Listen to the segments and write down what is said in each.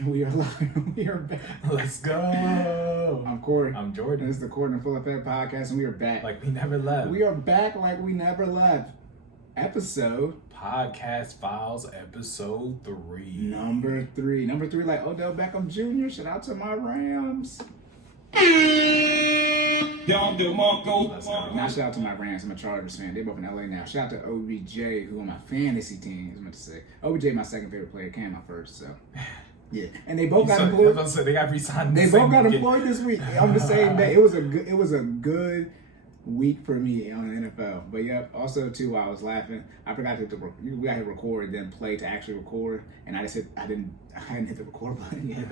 We are live. We are back. Let's go. I'm Cory. I'm Jordan. This is the Cordan and FinallyFit podcast, and we are back. Like we never left. We are back like we never left. Episode. Podcast Files, episode 3. Number 3. Number 3, like Odell Beckham Jr. Shout out to my Rams. Let's go. Now shout out to my Rams. I'm a Chargers fan. They're both in LA now. Shout out to OBJ, who on my fantasy team, I was meant to say. OBJ, my second favorite player, Cam, my first, so. Yeah, and they both got employed. They got re-signed. They both got employed this week on the same day. It was a good week for me on the NFL. But yeah, also too, while I was laughing, I forgot to we got to record, then play to actually record, and I hadn't hit the record button yet.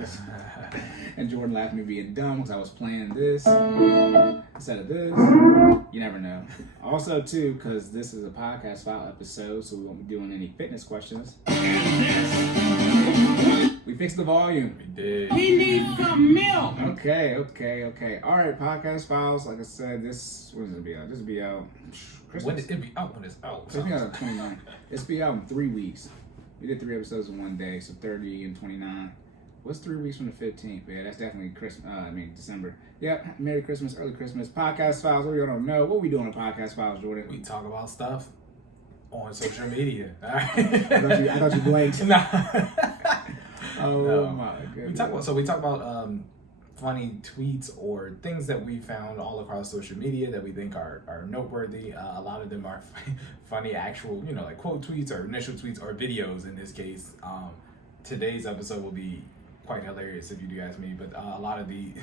And Jordan laughed at me being dumb because I was playing this instead of this. You never know. Also too, because this is a podcast file episode, so we won't be doing any fitness questions. We fixed the volume. We did. He needs some milk. Okay. All right, podcast files. Like I said, when does it be out? This will be out Christmas. When it be out? When it's out? It's be out on 29. It's be out in 3 weeks. We did 3 episodes in one day, so 30 and 29. What's 3 weeks from the 15th? Yeah, that's definitely Christmas. December. Yep. Merry Christmas, early Christmas. Podcast files. What y'all don't know? What we doing on podcast files, Jordan? We talk about stuff on social media. All right. I thought you blanked. Nah. Oh No. my goodness. We talk about funny tweets or things that we found all across social media that we think are noteworthy. A lot of them are funny, actual, like quote tweets or initial tweets or videos. In this case, today's episode will be quite hilarious if you do ask me. But a lot of the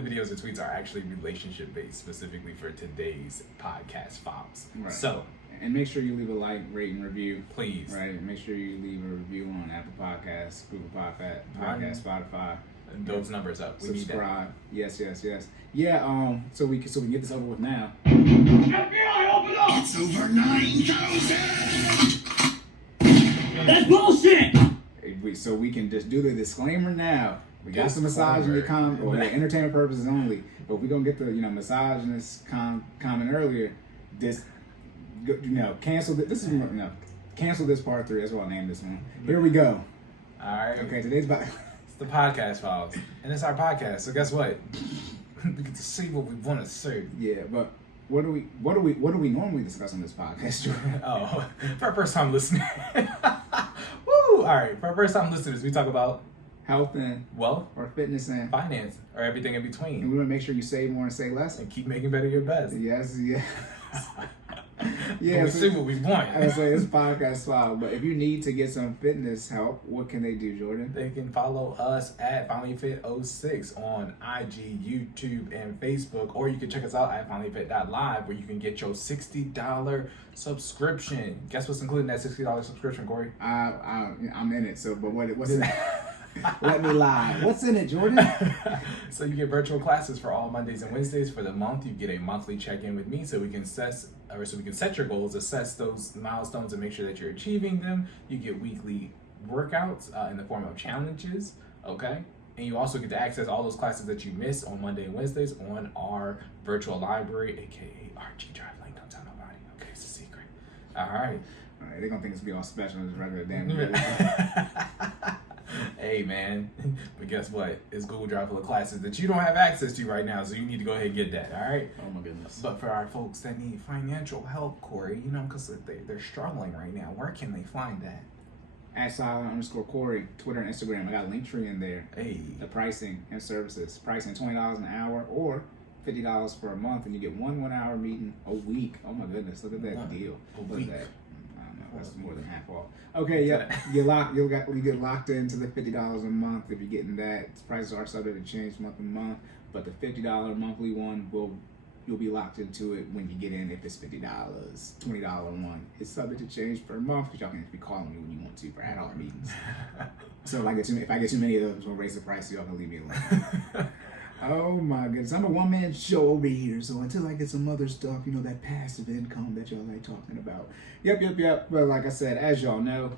videos and tweets are actually relationship based, specifically for today's podcast files. Right. So. And make sure you leave a like, rate, and review. Please. Right. Make sure you leave a review on Apple Podcasts, Google Podcasts, Spotify. Those numbers up. We Subscribe. Need that. Yes. Yeah. So we can get this over with now. FBI, open up! It's over 9,000! That's bullshit! So we can just do the disclaimer now. We got some Disclaimer. misogyny or entertainment purposes only. But we're gonna get the misogynist comment earlier. Cancel this. Cancel this part 3. That's what I'll name this one. Here we go. All right. Okay, today's about. It's the podcast files, and it's our podcast. So guess what? We get to see what we want to say. Yeah, but what do we normally discuss on this podcast, Jordan? Oh, for our first time listeners. Woo! All right, for our first time listeners, we talk about Health and wealth, or fitness and finance, or everything in And between, we want to make sure you save more and say less. and keep making better your best. Yes. Yeah, we see what we want. I would say it's podcast file, but if you need to get some fitness help, what can they do, Jordan? They can follow us at FinallyFit06 on IG, YouTube, and Facebook, or you can check us out at FinallyFit.live, where you can get your $60 subscription. Guess what's included in that $60 subscription, Corey? I'm in it. So, but what's in it? Let me lie. What's in it, Jordan? So you get virtual classes for all Mondays and Wednesdays for the month. You get a monthly check-in with me, so we can set your goals, assess those milestones, and make sure that you're achieving them. You get weekly workouts in the form of challenges, okay? And you also get to access all those classes that you miss on Monday and Wednesdays on our virtual library, aka RG Drive link. Don't tell nobody, okay? It's a secret. All right. All right, they're gonna think it's gonna be all special. It's regular damn. Hey man, but guess what? It's Google Drive full of classes that you don't have access to right now, so you need to go ahead and get that, all right? Oh my goodness. But for our folks that need financial help, Corey, because they're struggling right now, where can they find that? At @silent_Cory, Twitter and Instagram. I got a link tree in there. Hey. The pricing and services. Pricing $20 an hour or $50 for a month, and you get one 1-hour meeting a week. Oh my goodness, look at that deal. Look at that. I don't know, that's more than half off. Okay, yeah, you get locked into the $50 a month if you're getting that. Prices are subject to change month to month, but the $50 monthly one you'll be locked into it when you get in. If it's $50, $20 one, it's subject to change per month because y'all can be calling me when you want to for ad hoc meetings. So if I get too many of those, we'll raise the price so y'all can leave me alone. Oh my goodness, I'm a one-man show over here, so until I get some other stuff, that passive income that y'all like talking about. Yep. But like I said, as y'all know,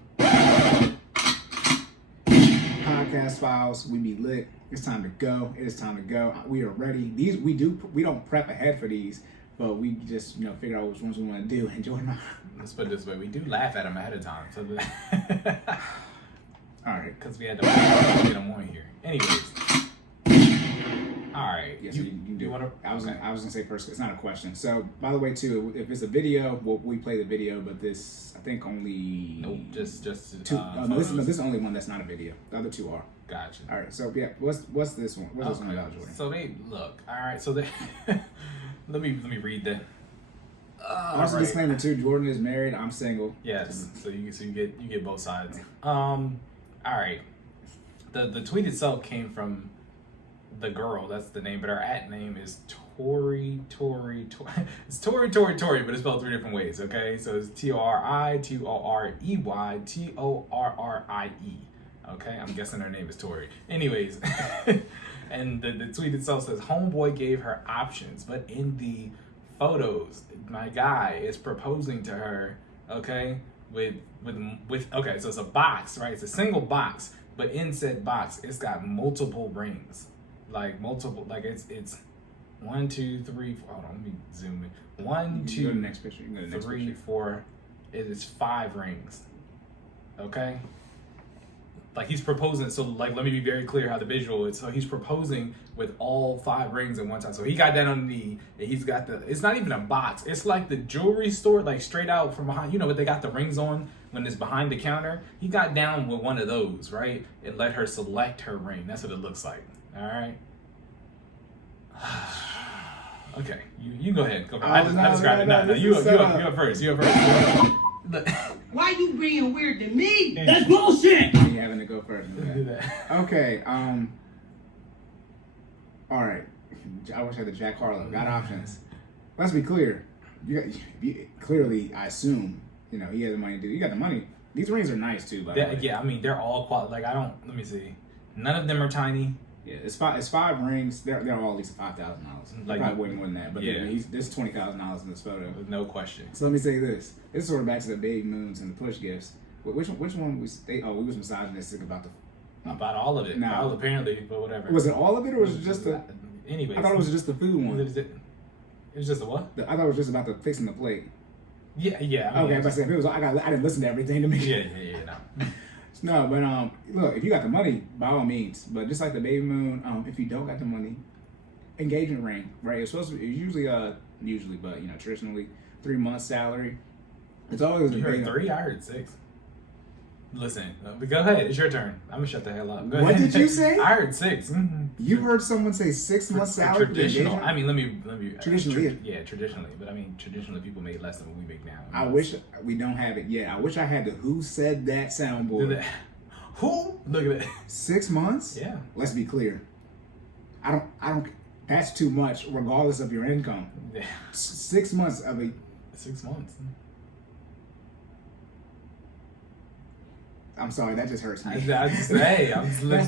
podcast files, we be lit. It's time to go. It is time to go. We are ready. We don't prep ahead for these, but we just figure out which ones we want to do. Enjoy my. Let's put it this way: we do laugh at them ahead of time. So All right. Because we had to get them on here. Anyways. All right. Yes, you can do. You wanna, I was gonna say first. It's not a question. So by the way, too, if it's a video, we play the video, but this I think only. Nope. Just two. No, this is the only one that's not a video. The other two are. Gotcha. All right. So yeah, what's this one? What's this one about, Jordan? So they look. All right. So they. let me read that. Also, disclaimer too: Jordan is married. I'm single. Yes. So you get both sides. All right. The tweet itself came from the girl. That's the name, but her @ name is Tory. It's Tory, but it's spelled 3 different ways. Okay, so it's TORI, TOREY, TORRIE. Okay, I'm guessing her name is Tory. Anyways, and the tweet itself says, "Homeboy gave her options, but in the photos, my guy is proposing to her. Okay, with okay, so it's a box, right? It's a single box, but in said box, it's got multiple rings, like it's 1, 2, 3, 4. Hold on, let me zoom in. 1, 2, go to the next picture. You can go to the next 3, picture. 4. It is 5 rings. Okay." Like he's proposing, so like let me be very clear how the visual is. So he's proposing with all 5 rings at one time. So he got that on the knee, and he's got it's not even a box. It's like the jewelry store, like straight out from behind. You know what they got the rings on when it's behind the counter? He got down with one of those, right? And let her select her ring. That's what it looks like. All right. Okay, you go ahead. Go ahead. I described it. No, you up first. You up first. Why you being weird to me? That's bullshit. You having to go first. Do that. Okay. All right. I wish I had the Jack Harlow. Got options. Let's be clear. Clearly, I assume he has the money to do. You got the money. These rings are nice too, by the way. Yeah, I mean they're all quality. Like let me see. None of them are tiny. Yeah, it's 5 rings. They're all at least $5,000. Like probably way more than that. But yeah, there's $20,000 in this photo. No question. So let me say this. It's sort of back to the baby moons and the push gifts. Which one we was misogynistic about all of it. No. Well, apparently, but whatever. Was it all of it, or was it just the? Anyways, I thought it was just the food one. It was just a what? I thought it was just about the fixing the plate. Yeah. I mean, okay, but if it was, I didn't listen to everything to me. Yeah. No. No, but look, if you got the money, by all means. But just like the baby moon, if you don't got the money, engagement ring, right? It's usually but traditionally 3 months salary. It's always you heard 3. I heard 6. Listen, go ahead. It's your turn. I'm gonna shut the hell up. What did you say? I heard 6. Mm-hmm. You heard someone say 6 months salary? Traditional. I mean, let me. Traditionally, traditionally. But I mean, traditionally, people made less than what we make now. I wish we don't have it yet. I wish I had the "Who Said That" soundboard. Who? Look at that. 6 months? Yeah. Let's be clear. I don't. That's too much, regardless of your income. Yeah. 6 months of a. 6 months. I'm sorry, that just hurts me. That's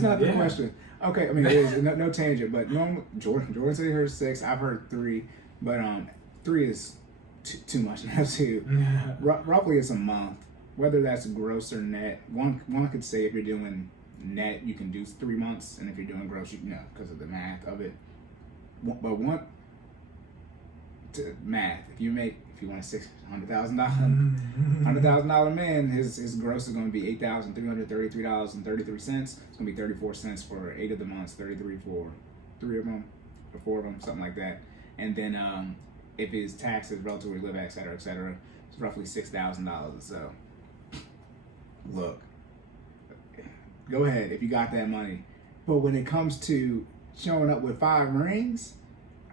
not the question. Okay, I mean, there's no tangent, but normally Jordan said he heard 6. I've heard 3, but 3 is too much now too. Roughly, it's a month, whether that's gross or net. One could say if you're doing net, you can do 3 months, and if you're doing gross, because of the math of it. But math, if you want a $100,000 man, his gross is going to be $8,333.33. It's going to be 34 cents for 8 of the months, 33 for 3 of them, or 4 of them, something like that. And then if his taxes, relatively live, et cetera, it's roughly $6,000. So, look, go ahead if you got that money. But when it comes to showing up with 5 rings,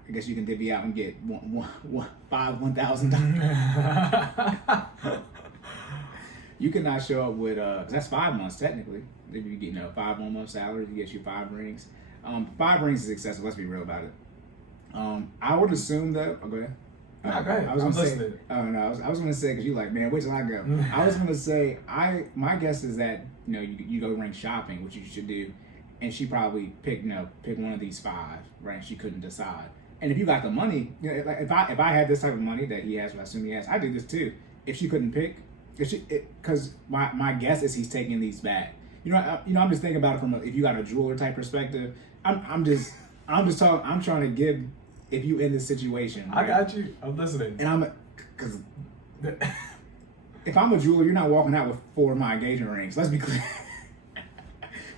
I guess you can divvy out and get $1,000. You cannot show up with that's 5 months technically. If you get 5 1 month salary, you get you 5 rings. 5 rings is excessive. Let's be real about it. I would assume that. Oh, go ahead. Go ahead. I was gonna say. Oh no, I was gonna say because you like, man, wait till I go. I was gonna say my guess is that you go ring shopping, which you should do, and she probably picked one of these 5, right? She couldn't decide. And if you got the money, like if I had this type of money that he has, what I assume he has, I do this too. If she couldn't pick, because my guess is he's taking these back. I'm just thinking about it from if you got a jeweler type perspective. I'm just talking. I'm trying to give if you in this situation. Right? I got you. I'm listening. And because if I'm a jeweler, you're not walking out with 4 of my engagement rings. Let's be clear.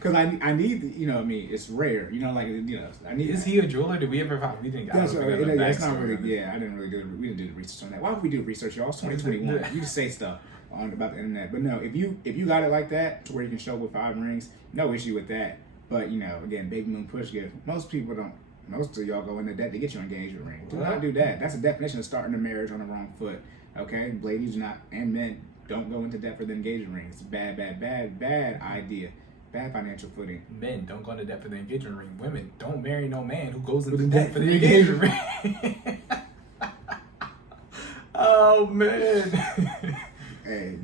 because I need, you know, I mean, it's rare, you know, like, you know, I need. Is he a jeweler? Did we ever find? We didn't. That's it's not really. Yeah, I didn't really do. We didn't do the research on that. Why would we do research, y'all? It's 2021. You just say stuff about the internet, but no, if you got it like that, to where you can show with 5 rings, no issue with that. But you know, again, baby moon push gift. Most people don't. Most of y'all go into debt to get your engagement ring. Do not do that. That's a definition of starting a marriage on the wrong foot. Okay, ladies, not and men don't go into debt for the engagement ring. It's a bad idea. Bad financial footing. Men don't go into debt for the engagement ring. Women don't marry no man who goes into debt for the engagement ring. Oh man. Hey,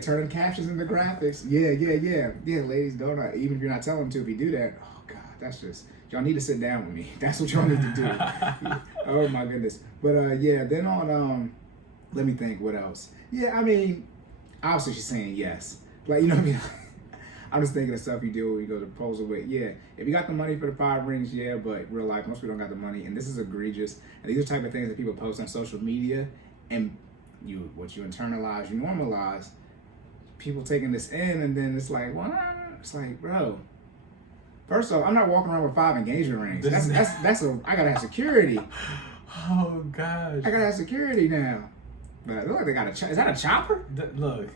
turn captions into graphics. Yeah, ladies, don't even if you're not telling them to. If you do that, oh god, that's just y'all need to sit down with me. That's what y'all need to do. Oh my goodness. But yeah, then on let me think what else. Yeah, I mean, obviously she's saying yes. Like, you know what I mean? I'm just thinking of stuff you do when you go to proposal with. Yeah, if you got the money for the 5 rings, yeah, but real life, most people don't got the money, and this is egregious. And these are the type of things that people post on social media, and what you internalize, you normalize. People taking this in, and then it's like, well, it's like, bro. First off, I'm not walking around with 5 engagement rings. I gotta have security. Oh gosh. I gotta have security now. But it look like they got is that a chopper? Look.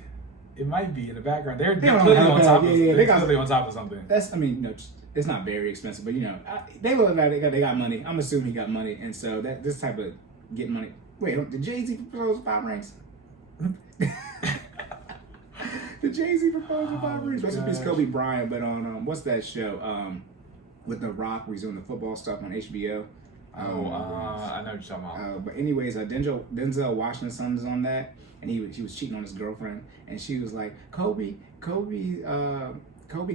It might be in the background. They're clearly on top of they're clearly on top of something. That's, I mean, no, it's not very expensive, but you know, they look like they got money. I'm assuming he got money, and so this type of getting money. Wait, did Jay-Z propose 5 rings? Did Jay-Z propose 5 rings? Rest in peace, Kobe Bryant. But on what's that show? With The Rock, where he's doing the football stuff on HBO. I know what you're talking about. But anyways, Denzel Washington's son is on that, and he was cheating on his girlfriend, and she was like, Kobe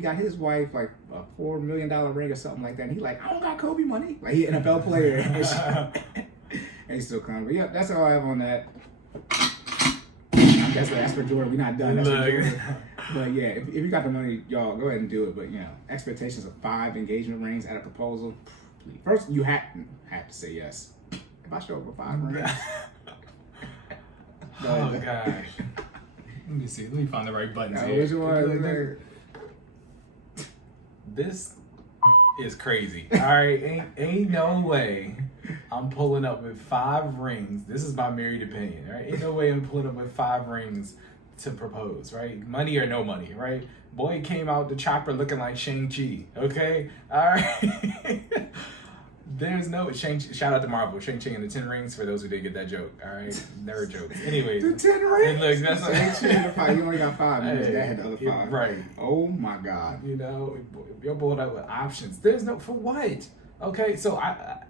got his wife like a $4 million ring or something like that, and he like, I don't got Kobe money, like he an NFL player, and he's still coming. But yeah, that's all I have on that. That's for Jordan. We're not done. That's for Jordan. But yeah, if you got the money, y'all go ahead and do it. But you know, expectations of 5 engagement rings at a proposal. Please. First, you have to say yes. If I show up with 5 rings. Oh gosh. Let me see. Let me find the right buttons here. Which one? This is crazy. All right, ain't no way I'm pulling up with 5 rings. This is my married opinion, right? Ain't no way I'm pulling up with 5 rings to propose, right? Money or no money, right? Boy came out the chopper looking like Shang-Chi, okay? All right. There's no shout out to Marvel, Shang-Chi and the 10 rings for those who didn't get that joke, all right? Never jokes. Anyways. The 10 rings? Look, that's you only got 5. His dad had the other 5. Right. Oh my God. You know, you're boiled up with options. There's no, for what? Okay, so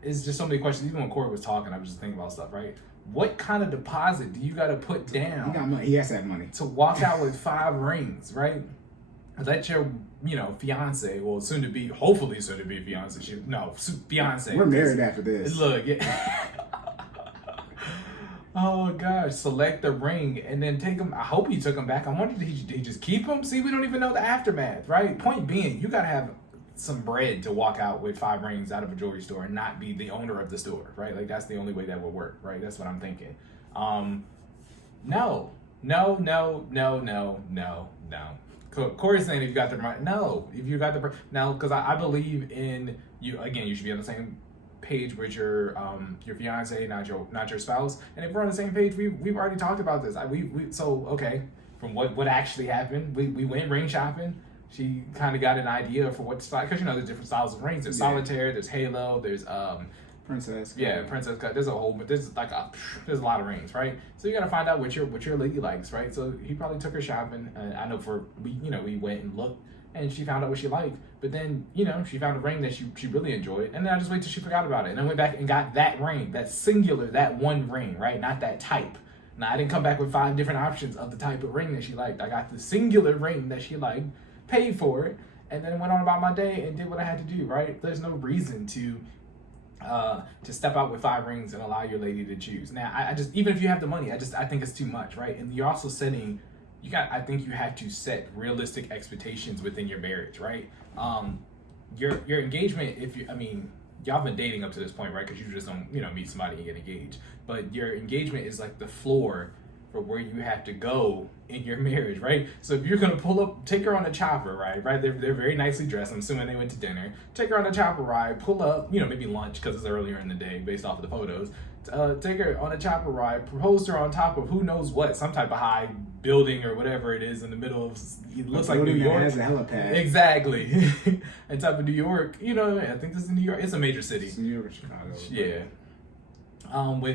it's just so many questions. Even when Cory was talking, I was just thinking about stuff, right? What kind of deposit do you got to put down? He got money. He has to have money. To walk out with 5 rings, right? Let your, fiance, well, hopefully soon to be fiance. Fiance. We're married after this. Look, yeah. Oh gosh, select the ring and then take them. I hope he took them back. I wonder, did he just keep them? See, we don't even know the aftermath, right? Point being, you gotta have some bread to walk out with 5 rings out of a jewelry store and not be the owner of the store, right? Like that's the only way that would work, right? That's what I'm thinking. No. Cory's saying if you got the right, no. If you got the now, because I believe in you. Again, you should be on the same page with your fiance, not your spouse. And if we're on the same page, we've already talked about this. So okay, from what actually happened, we went ring shopping. She kind of got an idea for what style, because there's different styles of rings. There's solitaire, there's halo, there's princess. Yeah, princess cut. There's a there's a lot of rings, right? So you got to find out what your lady likes, right? So he probably took her shopping. I know we went and looked, and she found out what she liked. But then she found a ring that she really enjoyed, and then I just wait till she forgot about it, and I went back and got that ring, that singular, that one ring, right? Not that type. Now I didn't come back with 5 different options of the type of ring that she liked. I got the singular ring that she liked, paid for it, and then went on about my day and did what I had to do, right? There's no reason to step out with 5 rings and allow your lady to choose. Now, I just, even if you have the money, I think it's too much, right? And you're also I think you have to set realistic expectations within your marriage, right? Your engagement, y'all been dating up to this point, right? Because you just don't, meet somebody and get engaged. But your engagement is like the floor for where you have to go in your marriage, right? So if you're gonna pull up, take her on a chopper ride, right? They're very nicely dressed. I'm assuming they went to dinner. Take her on a chopper ride, pull up, maybe lunch because it's earlier in the day based off of the photos. Take her on a chopper ride, propose to her on top of who knows what, some type of high building or whatever it is in the middle of, it looks like New York. Has a helipad. Exactly. And type of New York, I think this is New York. It's a major city. It's New York or Chicago. Yeah.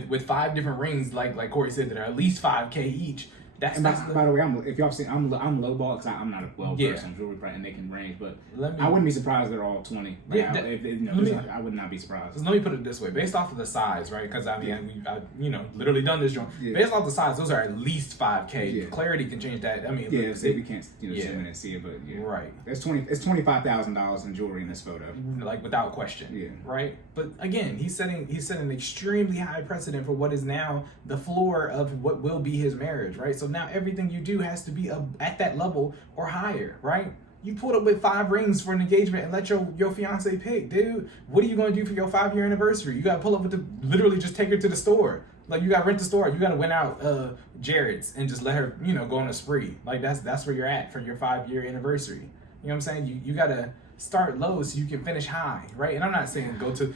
With 5 different rings, like Cory said, that are at least $5K each. By the way, if y'all seen, I'm lowball because I'm not a well-versed jewelry brand and they can range, but I wouldn't be surprised they're all 20. I would not be surprised. Let me put it this way: based off of the size, right? Because I've literally done this joint. Yeah. Based off the size, those are at least $5K. Yeah. Clarity can change that. I mean, we can't zoom in and see it, but right. It's $25,000 in jewelry in this photo, like without question. Yeah. Right. But again, he's setting an extremely high precedent for what is now the floor of what will be his marriage, right? So now everything you do has to be at that level or higher, right? You pulled up with 5 rings for an engagement and let your fiance pick, dude. What are you going to do for your 5-year anniversary? You got to pull up with literally just take her to the store. Like, you got to rent the store. You got to win out Jared's and just let her, go on a spree. Like, that's where you're at for your 5-year anniversary. You know what I'm saying? You got to start low so you can finish high, right? And I'm not saying go to,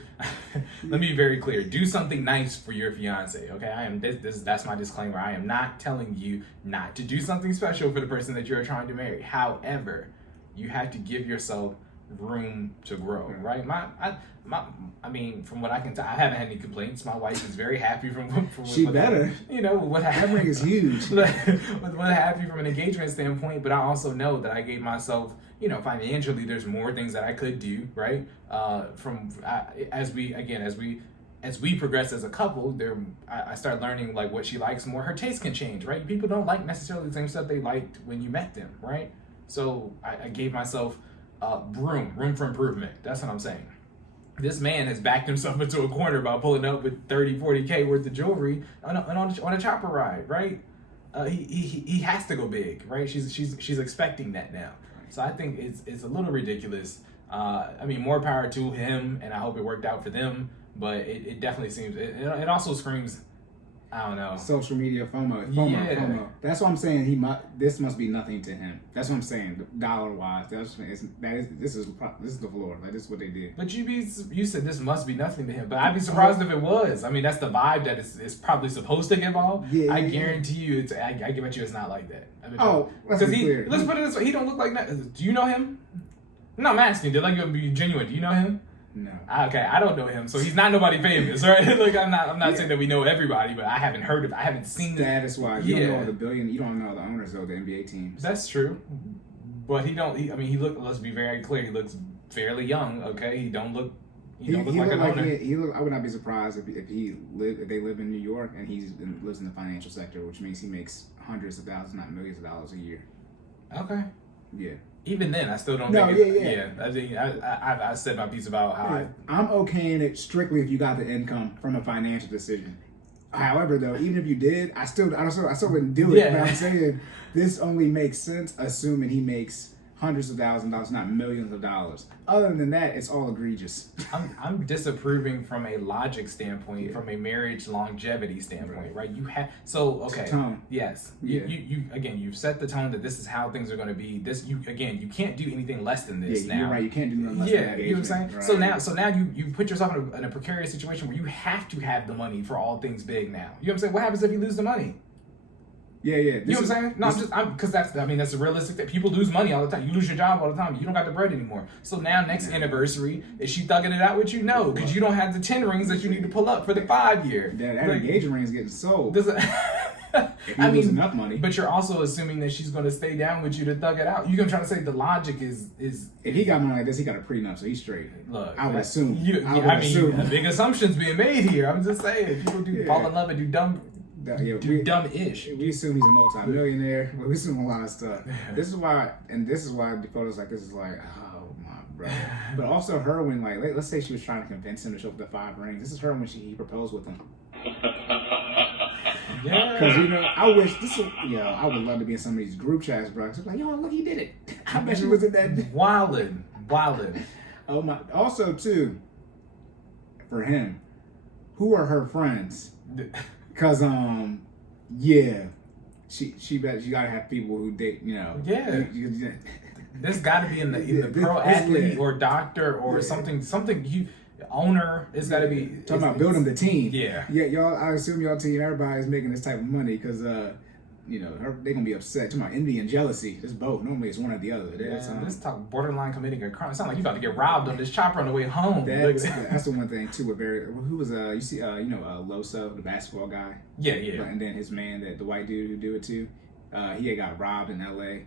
let me be very clear, do something nice for your fiance, okay? That's my disclaimer. I am not telling you not to do something special for the person that you're trying to marry. However, you have to give yourself room to grow, right? I mean, from what I can tell, I haven't had any complaints. My wife is very happy from she better. What happened. That ring is huge. with what happened from an engagement standpoint, but I also know that I gave myself, financially, there's more things that I could do, right? As we progress as a couple, I start learning like what she likes more. Her taste can change, right? People don't like necessarily the same stuff they liked when you met them, right? So I gave myself room for improvement. That's what I'm saying. This man has backed himself into a corner by pulling up with 30, 40K worth of jewelry on a chopper ride, right? He has to go big, right? She's expecting that now. So I think it's a little ridiculous. More power to him, and I hope it worked out for them. But it definitely seems it also screams, I don't know, social media FOMO. That's what I'm saying. This must be nothing to him. That's what I'm saying. Dollar wise, this is the floor. Like, this is what they did. But you said this must be nothing to him. But I'd be surprised if it was. I mean, that's the vibe that it's probably supposed to give off. I guarantee you, I bet you it's not like that. Let's put it this way. He don't look like that. Do you know him? No, I'm asking. They're like, be genuine. Do you know him? No. Okay, I don't know him, so he's not nobody famous, right? Like, I'm not saying that we know everybody, but I haven't heard of, I haven't seen status wise. You don't know you don't know the owners of the NBA teams. That's true, but he look. Let's be very clear. He looks fairly young. Okay, he don't look like an owner. I would not be surprised if they live in New York and he lives in the financial sector, which means he makes hundreds of thousands, not millions of dollars a year. Okay. Yeah. Even then, I still don't think I think I said my piece about how I'm okay in it strictly if you got the income from a financial decision. However, though, even if you did, I still wouldn't do it. Yeah. But I'm saying this only makes sense assuming he makes hundreds of thousands of dollars, not millions of dollars. Other than that, it's all egregious. I'm disapproving from a logic standpoint, from a marriage longevity standpoint, right? You have tone. Yes. You've set the tone that this is how things are going to be. You can't do anything less than this now. You're right. You can't do nothing less than that. You know what I'm saying? Right. So now you put yourself in a precarious situation where you have to have the money for all things big now. You know what I'm saying? What happens if you lose the money? Yeah. You know what I'm saying? No, because that's a realistic thing. People lose money all the time. You lose your job all the time. You don't got the bread anymore. So now next anniversary, is she thugging it out with you? No, because you don't have the 10 rings that you need to pull up for the 5-year. That engagement ring is getting sold. If you lose enough money. But you're also assuming that she's going to stay down with you to thug it out. You're going to try to say the logic is if he got money like this, he got a prenup, so he's straight. Look, I would assume. Big assumptions being made here. I'm just saying. People fall in love and do dumb-ish. We assume he's a multi-millionaire, but we assume a lot of stuff. This is why the photos like this is like, oh my brother. But also her when let's say she was trying to convince him to show up the 5 rings. This is her when he proposed with him. Yeah. Because I wish I would love to be in some of these group chats, bro. It's like, look, he did it. I bet she was in that. Wildin'. Oh my. Also too, for him, who are her friends? Cause she bet you gotta have people who date, you know. Yeah. There's got to be in the either pro athlete or doctor or something you owner. It's got to be talking about building the team. Yeah, y'all. I assume y'all team everybody's making this type of money because you know they're gonna be upset. Talking about envy and jealousy. It's both. Normally it's one or the other. This talk borderline committing a crime. It sounds like you about to get robbed on this chopper on the way home. That's the one thing too. With who was you see you know Loso, the basketball guy. Yeah. And then his man, the white dude who do it too. He had got robbed in L.A.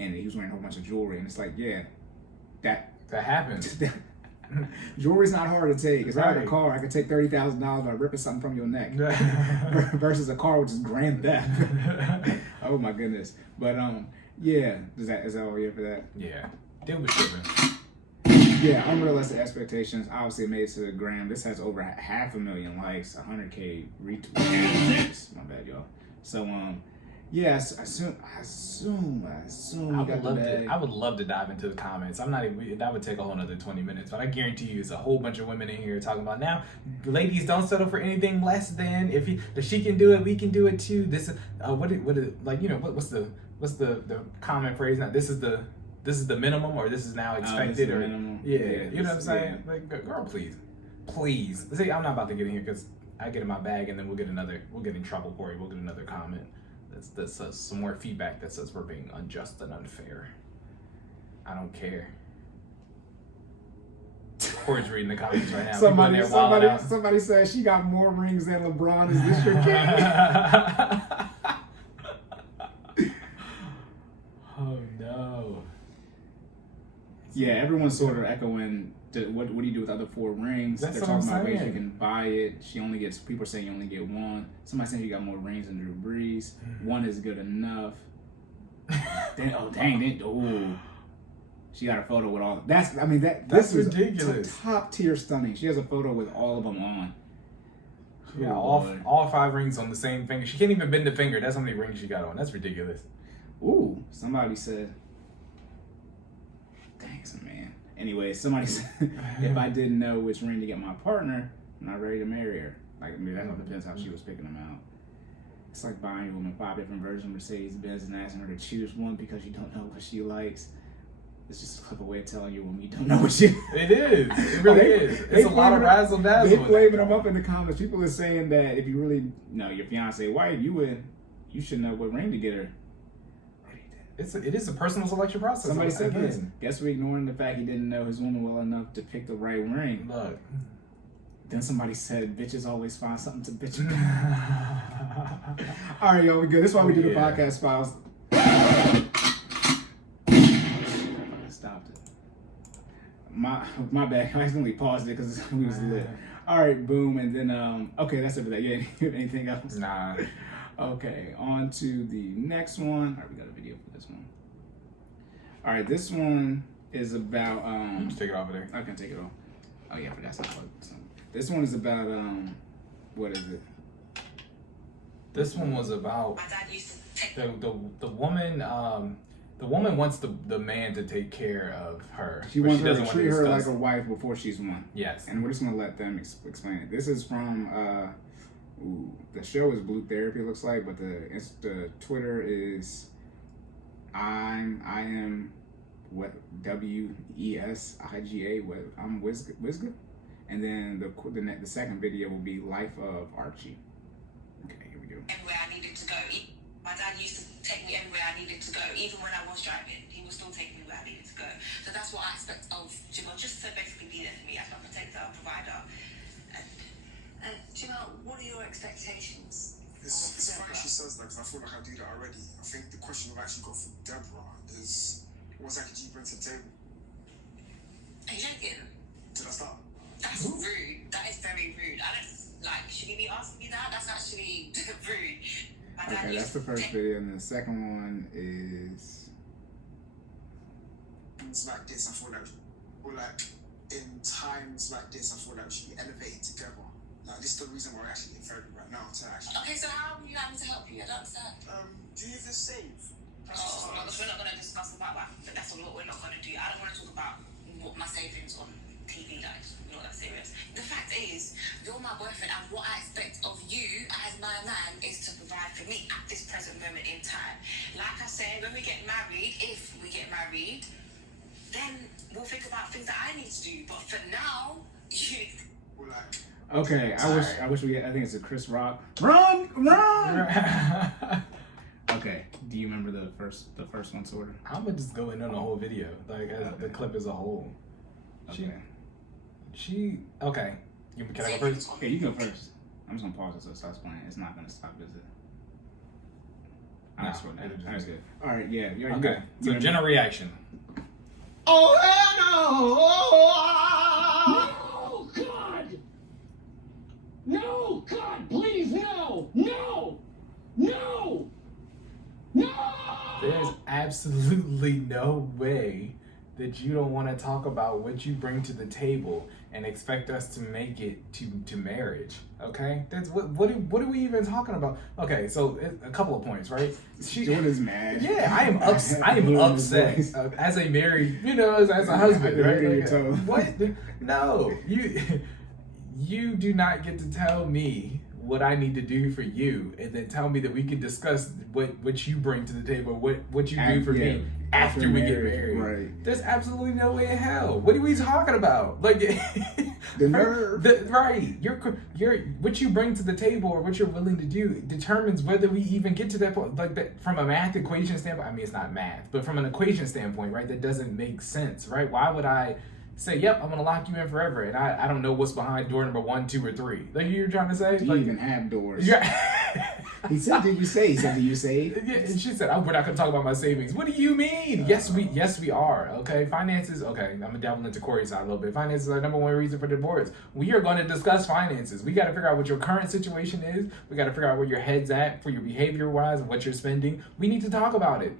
and he was wearing a whole bunch of jewelry, and it's like, yeah, that happens. Jewelry's not hard to take. It's like a car. I could take $30,000 by ripping something from your neck, versus a car which is grand theft. Oh my goodness! But yeah, is that all you have for that? Yeah, deal with shipping. Yeah, unrealistic expectations. Obviously, it made it to the gram. This has over 500,000 likes, 100K retweets. My bad, y'all. So yes, I assume. I would love to dive into the comments. I'm not even. That would take a whole another 20 minutes. But I guarantee you, there's a whole bunch of women in here talking about now. Ladies, don't settle for anything less than if she can do it, we can do it too. This is what's the common phrase now? This is the minimum, or this is now expected, or minimum. Yeah, you know what I'm saying? Yeah. Like, girl, please. See, I'm not about to get in here because I get in my bag and then we'll get in trouble, Corey. We'll get another comment. That's some more feedback that says we're being unjust and unfair. I don't care. Corey's reading the comments right now. Somebody says she got more rings than LeBron. Is this your kid? Oh no. Yeah, everyone's sort of echoing. What do you do with the other 4 rings? They're talking about ways you can buy it. People are saying you only get 1. Somebody saying you got more rings than Drew Brees. 1 is good enough. She got a photo with all. That's ridiculous. Top tier stunning. She has a photo with all of them on. Yeah, all 5 rings on the same finger. She can't even bend the finger. That's how many rings she got on. That's ridiculous. Ooh, somebody said. Thanks, man. Anyway, somebody said, if I didn't know which ring to get my partner, I'm not ready to marry her. Like, I mean, that depends how she was picking them out. It's like buying a woman 5 different versions of Mercedes-Benz and asking her to choose one because you don't know what she likes. It's just a clever way of telling you when you don't know what she. It is. It really is. It's a lot of razzle dazzle. They flaming them up in the comments. People are saying that if you really know your fiance white, you should know what ring to get her. It is a personal selection process. Somebody said this. Guess we're ignoring the fact he didn't know his woman well enough to pick the right ring. Look. Then somebody said, bitches always find something to bitch about. All right, y'all, we good. This is why we do the podcast files. I stopped it. My bad. I accidentally paused it because we was lit. All right, boom. And then, okay, that's it for that. Yeah, anything else? Nah. Okay, on to the next one. All right, we got a video for this one. All right, this one is about you just take it off of there. I can take it off. Oh yeah, I forgot something. This one is about what is it? This one was about the woman. The woman wants the man to take care of her. She wants to treat her like a wife before she's one. Yes. And we're just gonna let them explain it. This is from the show is Blue Therapy, it looks like, but the Twitter is I am what WESIGA. What I'm Wizga. And then the second video will be Life of Archie. Okay, here we go. Everywhere I needed to go. My dad used to take me everywhere I needed to go. Even when I was driving, he would still take me where I needed to go. So that's what I expect of Jimbo, just to basically be there for me as my protector, provider. And Jimbo, what are your expectations? It's funny she says that because I feel like I do that already. I think the question I've actually got for Deborah is, what exactly do you bring to the table? Are you joking? Did I start? That's rude. That is very rude. I don't should he be asking me that? That's actually rude. Okay, that's the first video, and the second one is things like this. I feel like, or like in times like this, I feel like we should be elevated together. Like this is the reason why we're actually in therapy right now. To actually. Okay, so how would you like me to help you? I don't understand. Do you even save? We're not going to discuss about that. But that's what we're not going to do. I don't want to talk about what my savings on TV like. We're not that serious. The fact is, you're my boyfriend, and what I expect of you as my man is to provide provide for me at this present moment in time. Like I said, when we get married, if we get married, then we'll think about things that I need to do. But for now, you. Or like, Okay, I wish we. I think it's a Chris Rock. Run. Okay, do you remember the first one, sort of? I'm gonna just go in on the whole video, like as the clip as a whole. Okay. Okay. Can I go first? Okay, you go first. I'm just gonna pause it so it stops playing. It's not gonna stop, is it? No, That's good. All right, yeah. You're Okay. good. So general reaction. Oh, no! No, God! No, God, please, no! No! No! No! There's absolutely no way that you don't want to talk about what you bring to the table and expect us to make it to marriage. Okay, that's what are we even talking about? Okay, so a couple of points, right? Jordan's mad. Yeah, I am upset as a married, as a husband, right? Like, what? No, you do not get to tell me what I need to do for you, and then tell me that we can discuss what you bring to the table, what you do for me after we get married. Right. There's absolutely no way in hell. What are we talking about? Like the nerve. Right. You're what you bring to the table or what you're willing to do determines whether we even get to that point. Like that from a math equation standpoint. I mean, it's not math, but from an equation standpoint, right? That doesn't make sense, right? Why would I say, yep, I'm gonna lock you in forever, and I don't know what's behind door number 1, 2, or 3. Like you're trying to say? Do you like, even have doors? Yeah. He said, "Did you say?" He said, "Do you save?" Yeah, and she said, "Oh, we're not gonna talk about my savings." What do you mean? Yes, we are. Okay, finances. Okay, I'm gonna dabble into Cory's side a little bit. Finances are number 1 reason for divorce. We are going to discuss finances. We got to figure out what your current situation is. We got to figure out where your head's at for your behavior wise and what you're spending. We need to talk about it.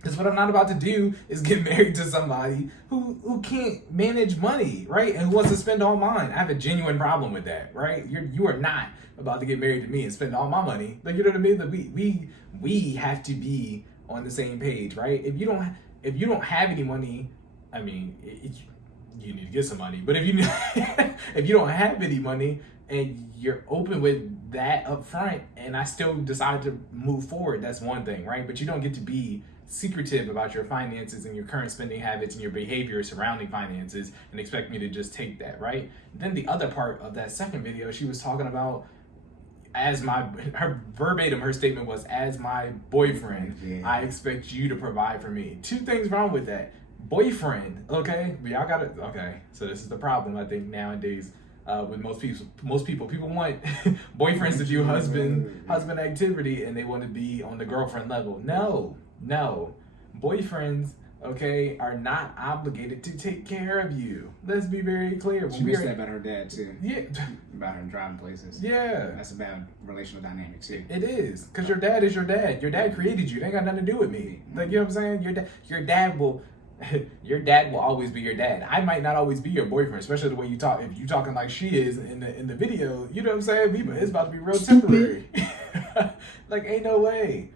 Because what I'm not about to do is get married to somebody who can't manage money, right? And who wants to spend all mine. I have a genuine problem with that, right? You are not about to get married to me and spend all my money. Like, you know what I mean? Like we have to be on the same page, right? If you don't have any money, I mean, you need to get some money. But if you don't have any money and you're open with that up front, and I still decide to move forward, that's one thing, right? But you don't get to be secretive about your finances and your current spending habits and your behavior surrounding finances and expect me to just take that, right? Then the other part of that second video, she was talking about her statement was, as my boyfriend, yeah, I expect you to provide for me. 2 things wrong with that. Boyfriend, okay? Y'all got it. Okay, so this is the problem, I think, nowadays. With most people want boyfriends to do husband activity, and they want to be on the girlfriend level. No, boyfriends, okay, are not obligated to take care of you. Let's be very clear. She was that about her dad too. Yeah, about her driving places. Yeah, that's a bad relational dynamic too. It is, because your dad is your dad. Your dad created you. They ain't got nothing to do with me. Like, you know what I'm saying? Your dad will always be your dad. I might not always be your boyfriend, especially the way you talk. If you talking like she is in the video, you know what I'm saying? It's about to be real temporary. Like, ain't no way.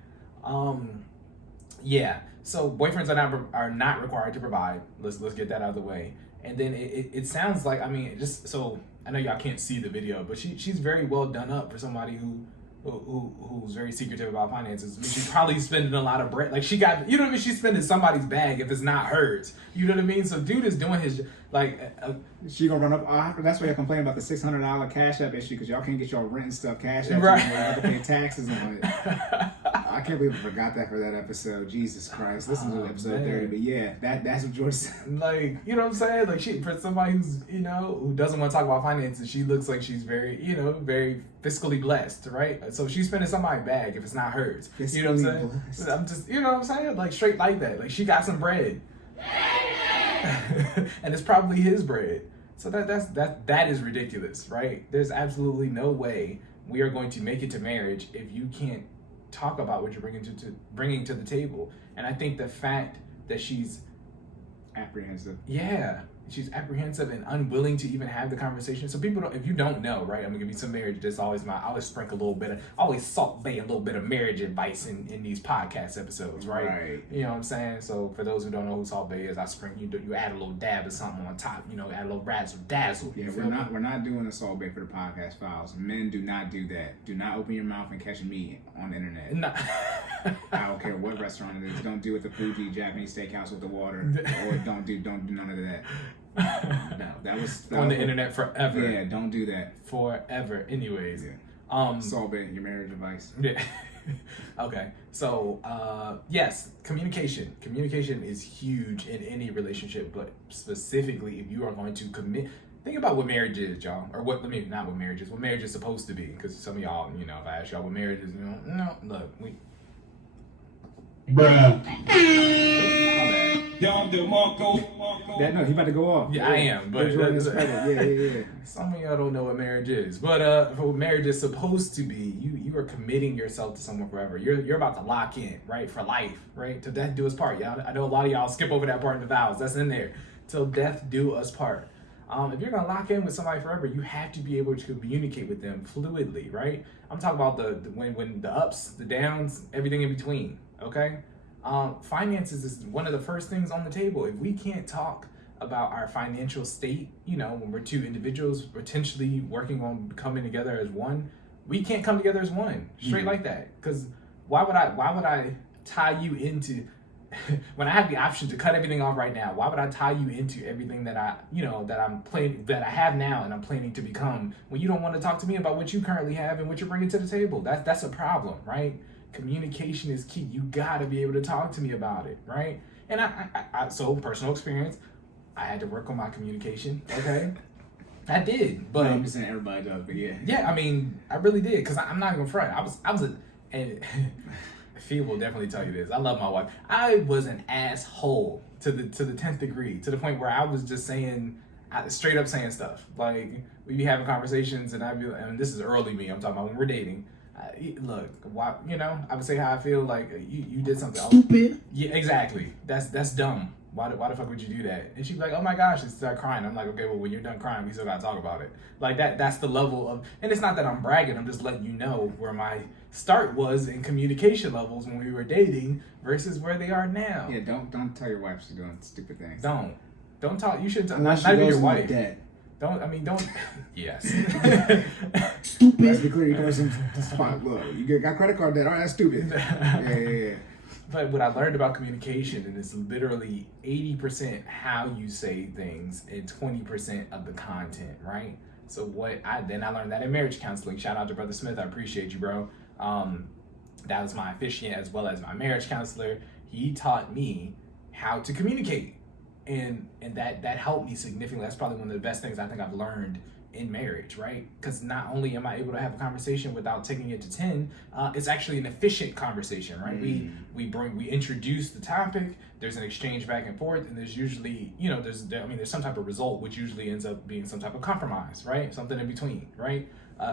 Yeah. So boyfriends are not required to provide. Let's get that out of the way. And then it sounds like, I mean, just so I know y'all can't see the video, but she's very well done up for somebody who's very secretive about finances. I mean, she's probably spending a lot of bread. Like, she got, you know what I mean? She's spending somebody's bag if it's not hers. You know what I mean? So dude is doing his, like... she gonna run up, that's why I complain about the $600 Cash App issue, because y'all can't get your rent and stuff Cash App. Right. You have to pay taxes on it. I can't believe I forgot that for that episode. Jesus Christ. Listen to episode 30. But yeah, that's what George said. Like, you know what I'm saying? Like, for somebody who's, who doesn't want to talk about finances, she looks like she's very, very fiscally blessed, right? So she's spending somebody's bag if it's not hers. You know what I'm saying? Blessed. I'm just, you know what I'm saying? Like, straight like that. Like, she got some bread. And it's probably his bread. So that is ridiculous, right? There's absolutely no way we are going to make it to marriage if you can't talk about what you're bringing to the table. And I think the fact that she's apprehensive. Yeah. she's apprehensive and unwilling to even have the conversation. So people don't, if you don't know, right, I'm gonna give you some marriage. That's always I always sprinkle a little bit of, always salt bay a little bit of marriage advice in these podcast episodes, right? You know what I'm saying? So for those who don't know who Salt Bay is, I sprinkle, you add a little dab of something on top, you know, add a little razzle dazzle. Yeah, we're not doing the Salt Bay for the podcast files. Men do not do that. Do not open your mouth and catch me on the internet. No. I don't care what restaurant it is. Don't do it the Fuji Japanese steakhouse with the water, or don't do none of that. No, that was on the internet forever. Yeah, don't do that forever. Anyways, Salt Bay, your marriage advice. Yeah. Okay, so yes, communication. Communication is huge in any relationship, but specifically if you are going to commit. Think about what marriage is, y'all, or what marriage is supposed to be. Because some of y'all, you know, if I ask y'all what marriage is, you know, no, look, Bruh. No, he about to go off. Yeah, I am, but yeah. Some of y'all don't know what marriage is, but for what marriage is supposed to be, you are committing yourself to someone forever. You're about to lock in, right, for life, right, till death do us part. Y'all, I know a lot of y'all skip over that part in the vows. That's in there, till death do us part. If you're gonna lock in with somebody forever, you have to be able to communicate with them fluidly, right? I'm talking about when the ups, the downs, everything in between. Okay, finances is one of the first things on the table. If we can't talk about our financial state, you know, when we're two individuals potentially working on coming together as one, we can't come together as one straight like that. Because why would I tie you into when I have the option to cut everything off right now? Why would I tie you into everything that I have now and I'm planning to become when you don't want to talk to me about what you currently have and what you're bringing to the table? That's a problem, right? Communication is key. You gotta be able to talk to me about it, right? And I so personal experience, I had to work on my communication. Okay, I did, but I'm just saying everybody does, but yeah. Yeah, I mean, I really did, because I'm not gonna front. And Fee will definitely tell you this. I love my wife. I was an asshole to the 10th degree, to the point where I was just straight up saying stuff. Like, we'd be having conversations, and this is early me. I'm talking about when we're dating. Look, why, you know, I would say how I feel. Like, you did something stupid. Yeah, exactly. That's dumb. Why the fuck would you do that? And she'd be like, oh my gosh, and start crying. I'm like, okay, well, when you're done crying, we still gotta talk about it. Like, that's the level of, and it's not that I'm bragging, I'm just letting you know where my start was in communication levels when we were dating versus where they are now. Yeah, don't tell your wife she's doing stupid things. Don't talk, you shouldn't tell, unless not she even goes your wife. Dead. Don't, yes. Stupid. Let's be clear, you got some spot. Look, you got credit card debt. All right, that's stupid. Yeah. But what I learned about communication, and it's literally 80% how you say things and 20% of the content, right? So I learned that in marriage counseling. Shout out to Brother Smith. I appreciate you, bro. That was my officiant as well as my marriage counselor. He taught me how to communicate. And that helped me significantly. That's probably one of the best things I think I've learned in marriage, right? Because not only am I able to have a conversation without taking it to 10, it's actually an efficient conversation, right? We introduce the topic, there's an exchange back and forth, and there's usually, you know, there's some type of result, which usually ends up being some type of compromise, right? Something in between, right?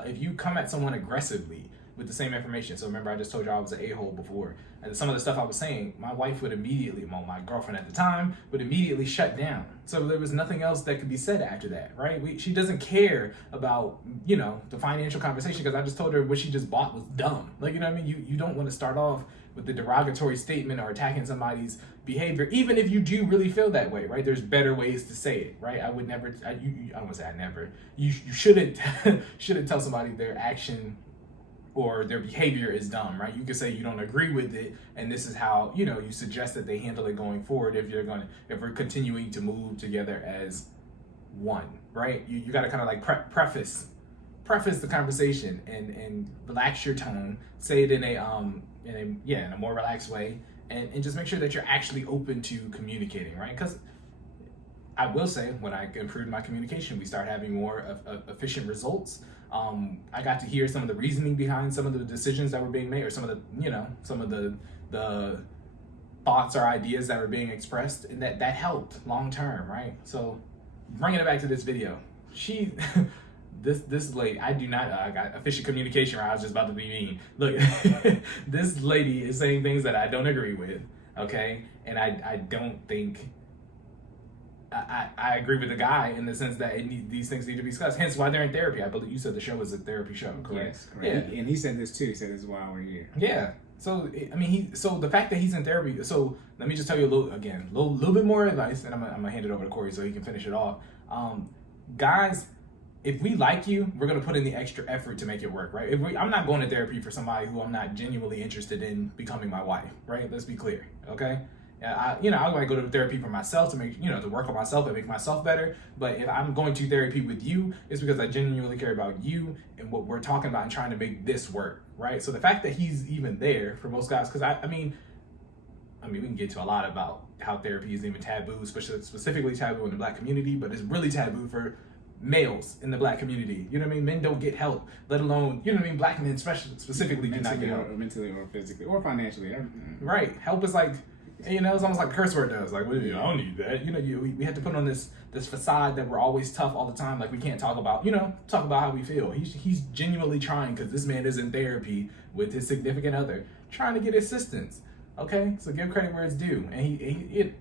If you come at someone aggressively with the same information, so remember I just told you I was an a-hole before, and some of the stuff I was saying, my wife would immediately, my girlfriend at the time, would immediately shut down. So there was nothing else that could be said after that, right? She doesn't care about, you know, the financial conversation, because I just told her what she just bought was dumb. Like, you know what I mean? You don't want to start off with the derogatory statement or attacking somebody's behavior, even if you do really feel that way, right? There's better ways to say it, right? I would never, I won't say I never, you shouldn't tell somebody their action or their behavior is dumb, right? You could say you don't agree with it, and this is how, you know, you suggest that they handle it going forward if we're continuing to move together as one, right? You got to kind of like preface the conversation and relax your tone, say it in a more relaxed way, and just make sure that you're actually open to communicating, right? Because I will say, when I improved my communication, we start having more efficient results. I got to hear some of the reasoning behind some of the decisions that were being made, or some of the thoughts or ideas that were being expressed, and that helped long term, right? So, bringing it back to this video, this lady, I got efficient communication, right? I was just about to be mean. Look, this lady is saying things that I don't agree with, okay? And I don't think, I agree with the guy in the sense that these things need to be discussed. Hence why they're in therapy. I believe you said the show was a therapy show, correct? Yes, correct. Yeah. And he said this too. He said this is why we're here. Yeah. So I mean, so the fact that he's in therapy. So let me just tell you a little bit more advice, and I'm gonna hand it over to Corey so he can finish it off. Guys, if we like you, we're gonna put in the extra effort to make it work, right? I'm not going to therapy for somebody who I'm not genuinely interested in becoming my wife, right? Let's be clear, okay? I might go to therapy for myself to make, to work on myself and make myself better. But if I'm going to therapy with you, it's because I genuinely care about you and what we're talking about and trying to make this work, right? So the fact that he's even there for most guys, because I mean, we can get to a lot about how therapy is even taboo, specifically taboo in the Black community, but it's really taboo for males in the Black community. You know what I mean? Men don't get help, let alone, Black men specifically do not get help. Mentally or physically or financially. Right. Help is like, it's almost like a curse word does. Like, well, I don't need that. We have to put on this facade that we're always tough all the time. Like, we can't talk about how we feel. He's genuinely trying, because this man is in therapy with his significant other, trying to get assistance. Okay, so give credit where it's due. And it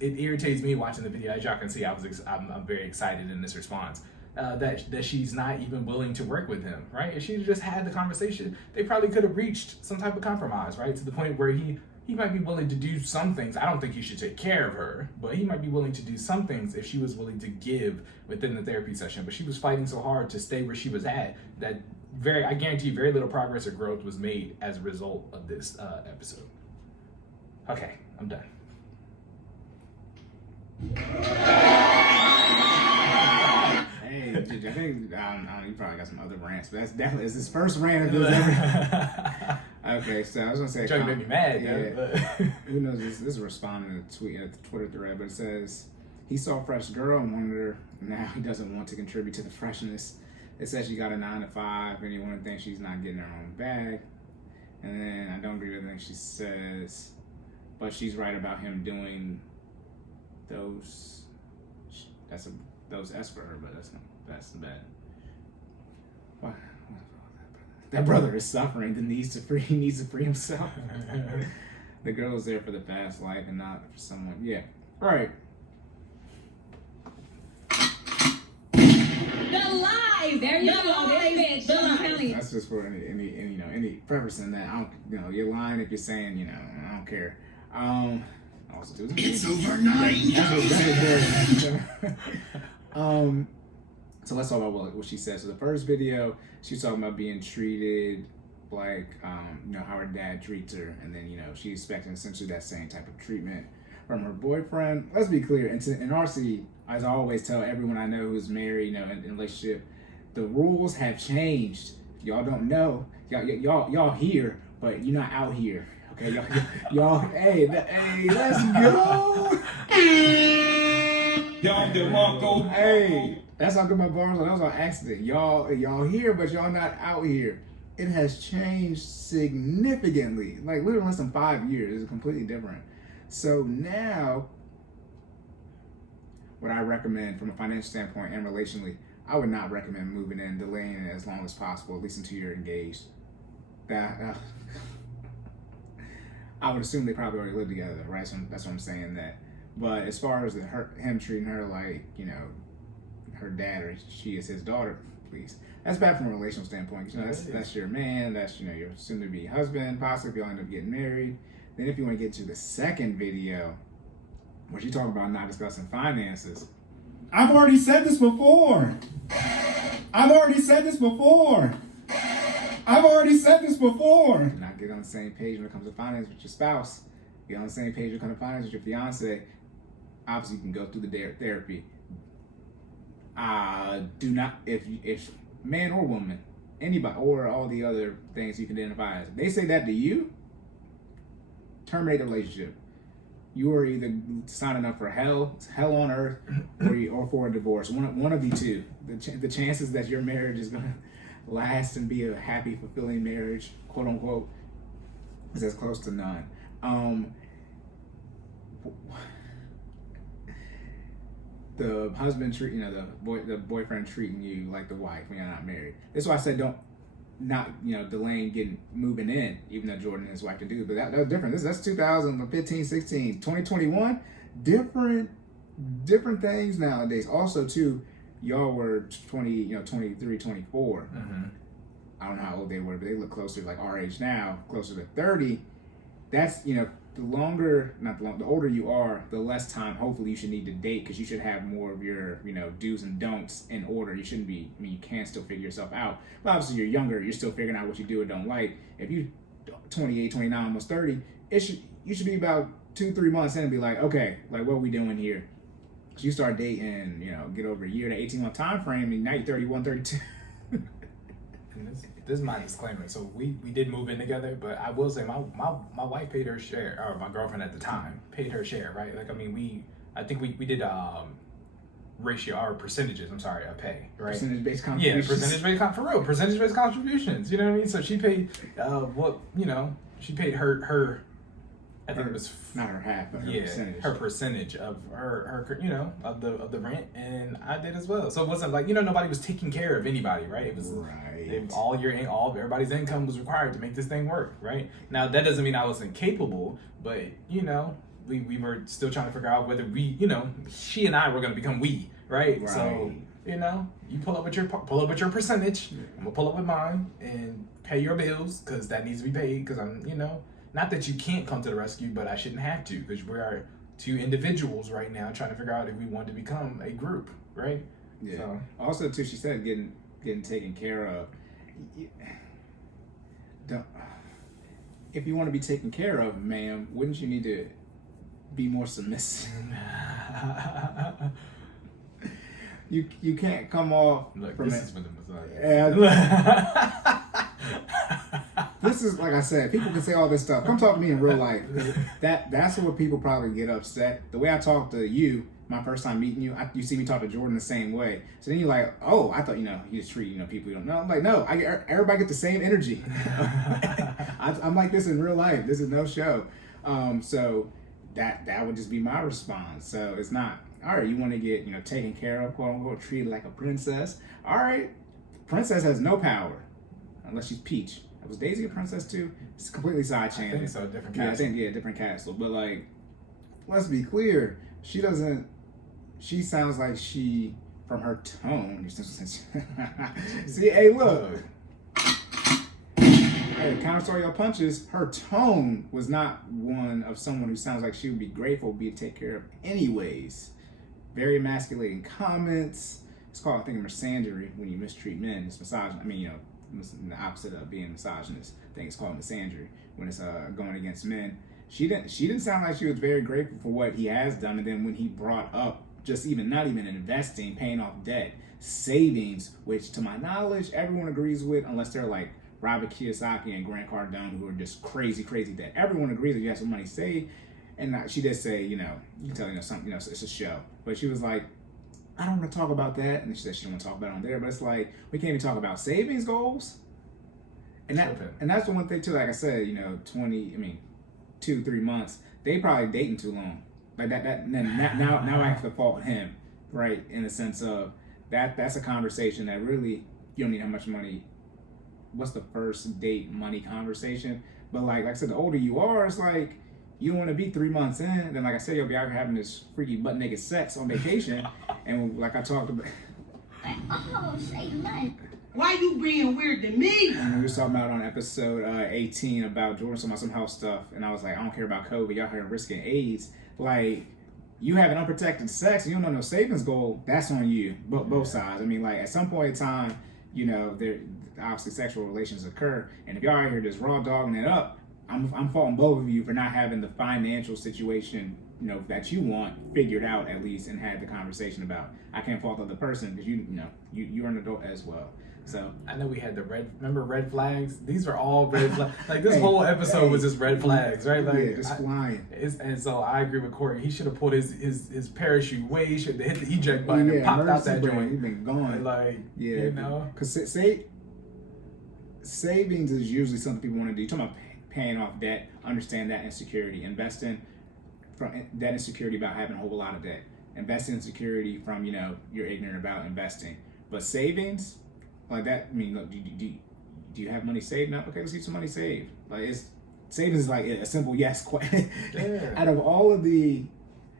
irritates me watching the video. As y'all can see, I'm very excited in this response. That she's not even willing to work with him, right? If she just had the conversation, they probably could have reached some type of compromise, right? To the point where he might be willing to do some things. I don't think he should take care of her, but he might be willing to do some things if she was willing to give within the therapy session. But she was fighting so hard to stay where she was at that I guarantee very little progress or growth was made as a result of this episode. Okay, I'm done. Hey, I think you probably got some other rants, but that's definitely his first rant of this ever. Okay, so I was gonna say, trying to make me mad. Yeah, who knows? This is responding to a tweet at the Twitter thread, but it says he saw a fresh girl and wanted her. Now he doesn't want to contribute to the freshness. It says she got a 9 to 5, and he wanted to think she's not getting her own bag. And then I don't agree with everything she says, but she's right about him doing those. Those S for her, but that's bad. What? That brother is suffering. He needs to free himself. The girl is there for the past life and not for someone. Yeah. All right. The lie. There you go. Bitch. I'm telling you. That's just for any preface in that. I don't. You're lying if you're saying I don't care. It's over 9. So let's talk about what she said. So the first video, she was talking about being treated like, how her dad treats her. And then, she's expecting essentially that same type of treatment from her boyfriend. Let's be clear. In our city, as I always tell everyone I know who's married, in a relationship, the rules have changed. Y'all don't know. Y'all here, but you're not out here. Okay, y'all, hey, let's go. Hey, that's how good my bars are. That was on accident. Y'all here, but y'all not out here. It has changed significantly. Like literally less than 5 years. It's completely different. So now, what I recommend from a financial standpoint and relationally, I would not recommend moving in, delaying it as long as possible, at least until you're engaged. I would assume they probably already live together, right? So that's what I'm saying that. But as far as him treating her like, her dad or she is his daughter, please. That's bad from a relational standpoint. That's your man, that's, your soon-to-be husband, possibly if y'all end up getting married. Then if you want to get to the second video, where she's talking about not discussing finances. I've already said this before. Do not get on the same page when it comes to finance with your spouse. Get on the same page when it comes to finance with your fiance. Obviously, you can go through the therapy. Do not, if man or woman, anybody, or all the other things you can identify as, they say that to you, terminate the relationship. You are either signing up for hell on earth, or for a divorce. One of the two. The chances that your marriage is gonna last and be a happy, fulfilling marriage, quote unquote, is as close to none. The husband treating, the boyfriend treating you like the wife when you're not married. That's why I said delaying moving in, even though Jordan and his wife can do it. But that was different. That's 2015, 16, 2021. different things nowadays. Also, too, y'all were 23, 24. Mm-hmm. I don't know how old they were, but they look closer to like our age now, closer to 30. That's, the older you are, the less time hopefully you should need to date, because you should have more of your, do's and don'ts in order. You shouldn't be, you can still figure yourself out. But obviously you're younger, you're still figuring out what you do or don't like. If you 28, 29, almost 30, you should be about 2-3 months in and be like, okay, like what are we doing here? So you start dating, get over a year to 18-month time frame, and now you're 31, 32. And this is my disclaimer. So we did move in together, but I will say my wife paid her share, or my girlfriend at the time paid her share, right? Like, I mean, I think we did ratio or percentages. I'm sorry, of pay, right? Percentage-based contributions. Yeah, percentage-based contributions. You know what I mean? So she paid she paid her. I think it was not her half, but her percentage. Her percentage of her of the rent, and I did as well. So it wasn't like nobody was taking care of anybody, right? It was everybody's income was required to make this thing work, right? Now that doesn't mean I wasn't capable, but we were still trying to figure out whether she and I were going to become we, right? So you pull up with your percentage, I'm gonna pull up with mine and pay your bills because that needs to be paid because I'm Not that you can't come to the rescue, but I shouldn't have to, because we are two individuals right now trying to figure out if we want to become a group, right? Yeah. So. Also, too, she said getting taken care of. If you want to be taken care of, ma'am, wouldn't you need to be more submissive? You can't come off. Look, from this it. is when the massage. This is, like I said, people can say all this stuff. Come talk to me in real life. That's what people probably get upset. The way I talk to you, my first time meeting you, you see me talk to Jordan the same way. So then you're like, oh, I thought, you just treat, people you don't know. I'm like, no, everybody get the same energy. I'm like this in real life. This is no show. So that would just be my response. So it's not, all right, you want to get, taken care of, quote unquote, treated like a princess. All right, princess has no power unless she's Peach. Was Daisy a princess too? It's completely side chain. I think so, different castle. Yeah, I think different castle. But like, let's be clear, she sounds like she, from her tone. See, hey, look. Hey, counter your punches. Her tone was not one of someone who sounds like she would be grateful to be taken care of anyways. Very emasculating comments. It's called, I think, misandry when you mistreat men. It's misogyny. I mean, the opposite of being misogynist. I think it's called misandry when it's going against men. She didn't sound like she was very grateful for what he has done. And then when he brought up not even investing, paying off debt, savings, which to my knowledge everyone agrees with, unless they're like Robert Kiyosaki and Grant Cardone, who are just crazy debt. Everyone agrees that you have some money saved. And she did say, you can tell something, it's a show. But she was like, I don't want to talk about that. And she said she don't want to talk about it on there. But it's like, we can't even talk about savings goals. And that's the one thing too, like I said, 2-3 months, they probably dating too long. Like now I have to fault him, right? In the sense of that's a conversation that really, you don't need how much money. What's the first date money conversation? But like I said, the older you are, it's like, you don't want to be 3 months in, then like I said, you'll be out here having this freaky butt naked sex on vacation, and like I talked about. Oh, say nothing. Why you being weird to me? And we were talking about on episode 18 about Jordan talking about some health stuff, and I was like, I don't care about COVID. Y'all here risking AIDS. Like, you having unprotected sex, and you don't know no savings goal. That's on you, both sides. I mean, like at some point in time, there obviously sexual relations occur, and if y'all out here just raw dogging it up, I'm faulting both of you for not having the financial situation, that you want figured out at least and had the conversation about. I can't fault the other person because you're an adult as well. So I know we had remember red flags? These are all red flags. Like this whole episode was just red flags, right? Like just flying. And so I agree with Corey. He should have pulled his parachute way. He should have hit the eject button and popped out that joint. He's been gone. Like, because savings is usually something people want to do. You're talking about paying off debt, understand that insecurity, investing from that insecurity about having a whole lot of debt, investing in security from you're ignorant about investing, but savings like that. I mean, look, do you have money saved now? Okay, let's keep some money saved. Like savings is like a simple yes. Yeah. Out of all of the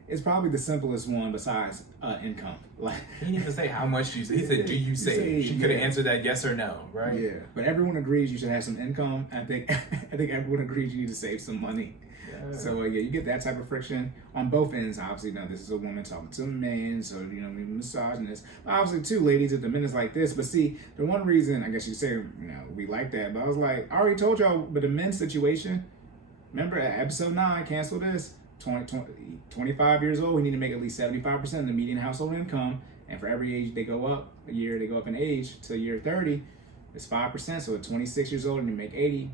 it's probably the simplest one besides income. Like He didn't even say how much you save. He said, do you save? She could have answered that yes or no, right? Yeah, but everyone agrees you should have some income. I think everyone agrees you need to save some money. Yeah. So you get that type of friction on both ends. Obviously, now this is a woman talking to a man, so we massaging this. But obviously, too, ladies, if the men is like this. But see, the one reason I guess you say we like that, but I was like, I already told y'all, but the men's situation. Remember at episode 9, cancel this. 25 years old, we need to make at least 75% of the median household income, and for every age they go up a year, they go up in age to year 30, it's 5%. So at 26 years old, you make 80%.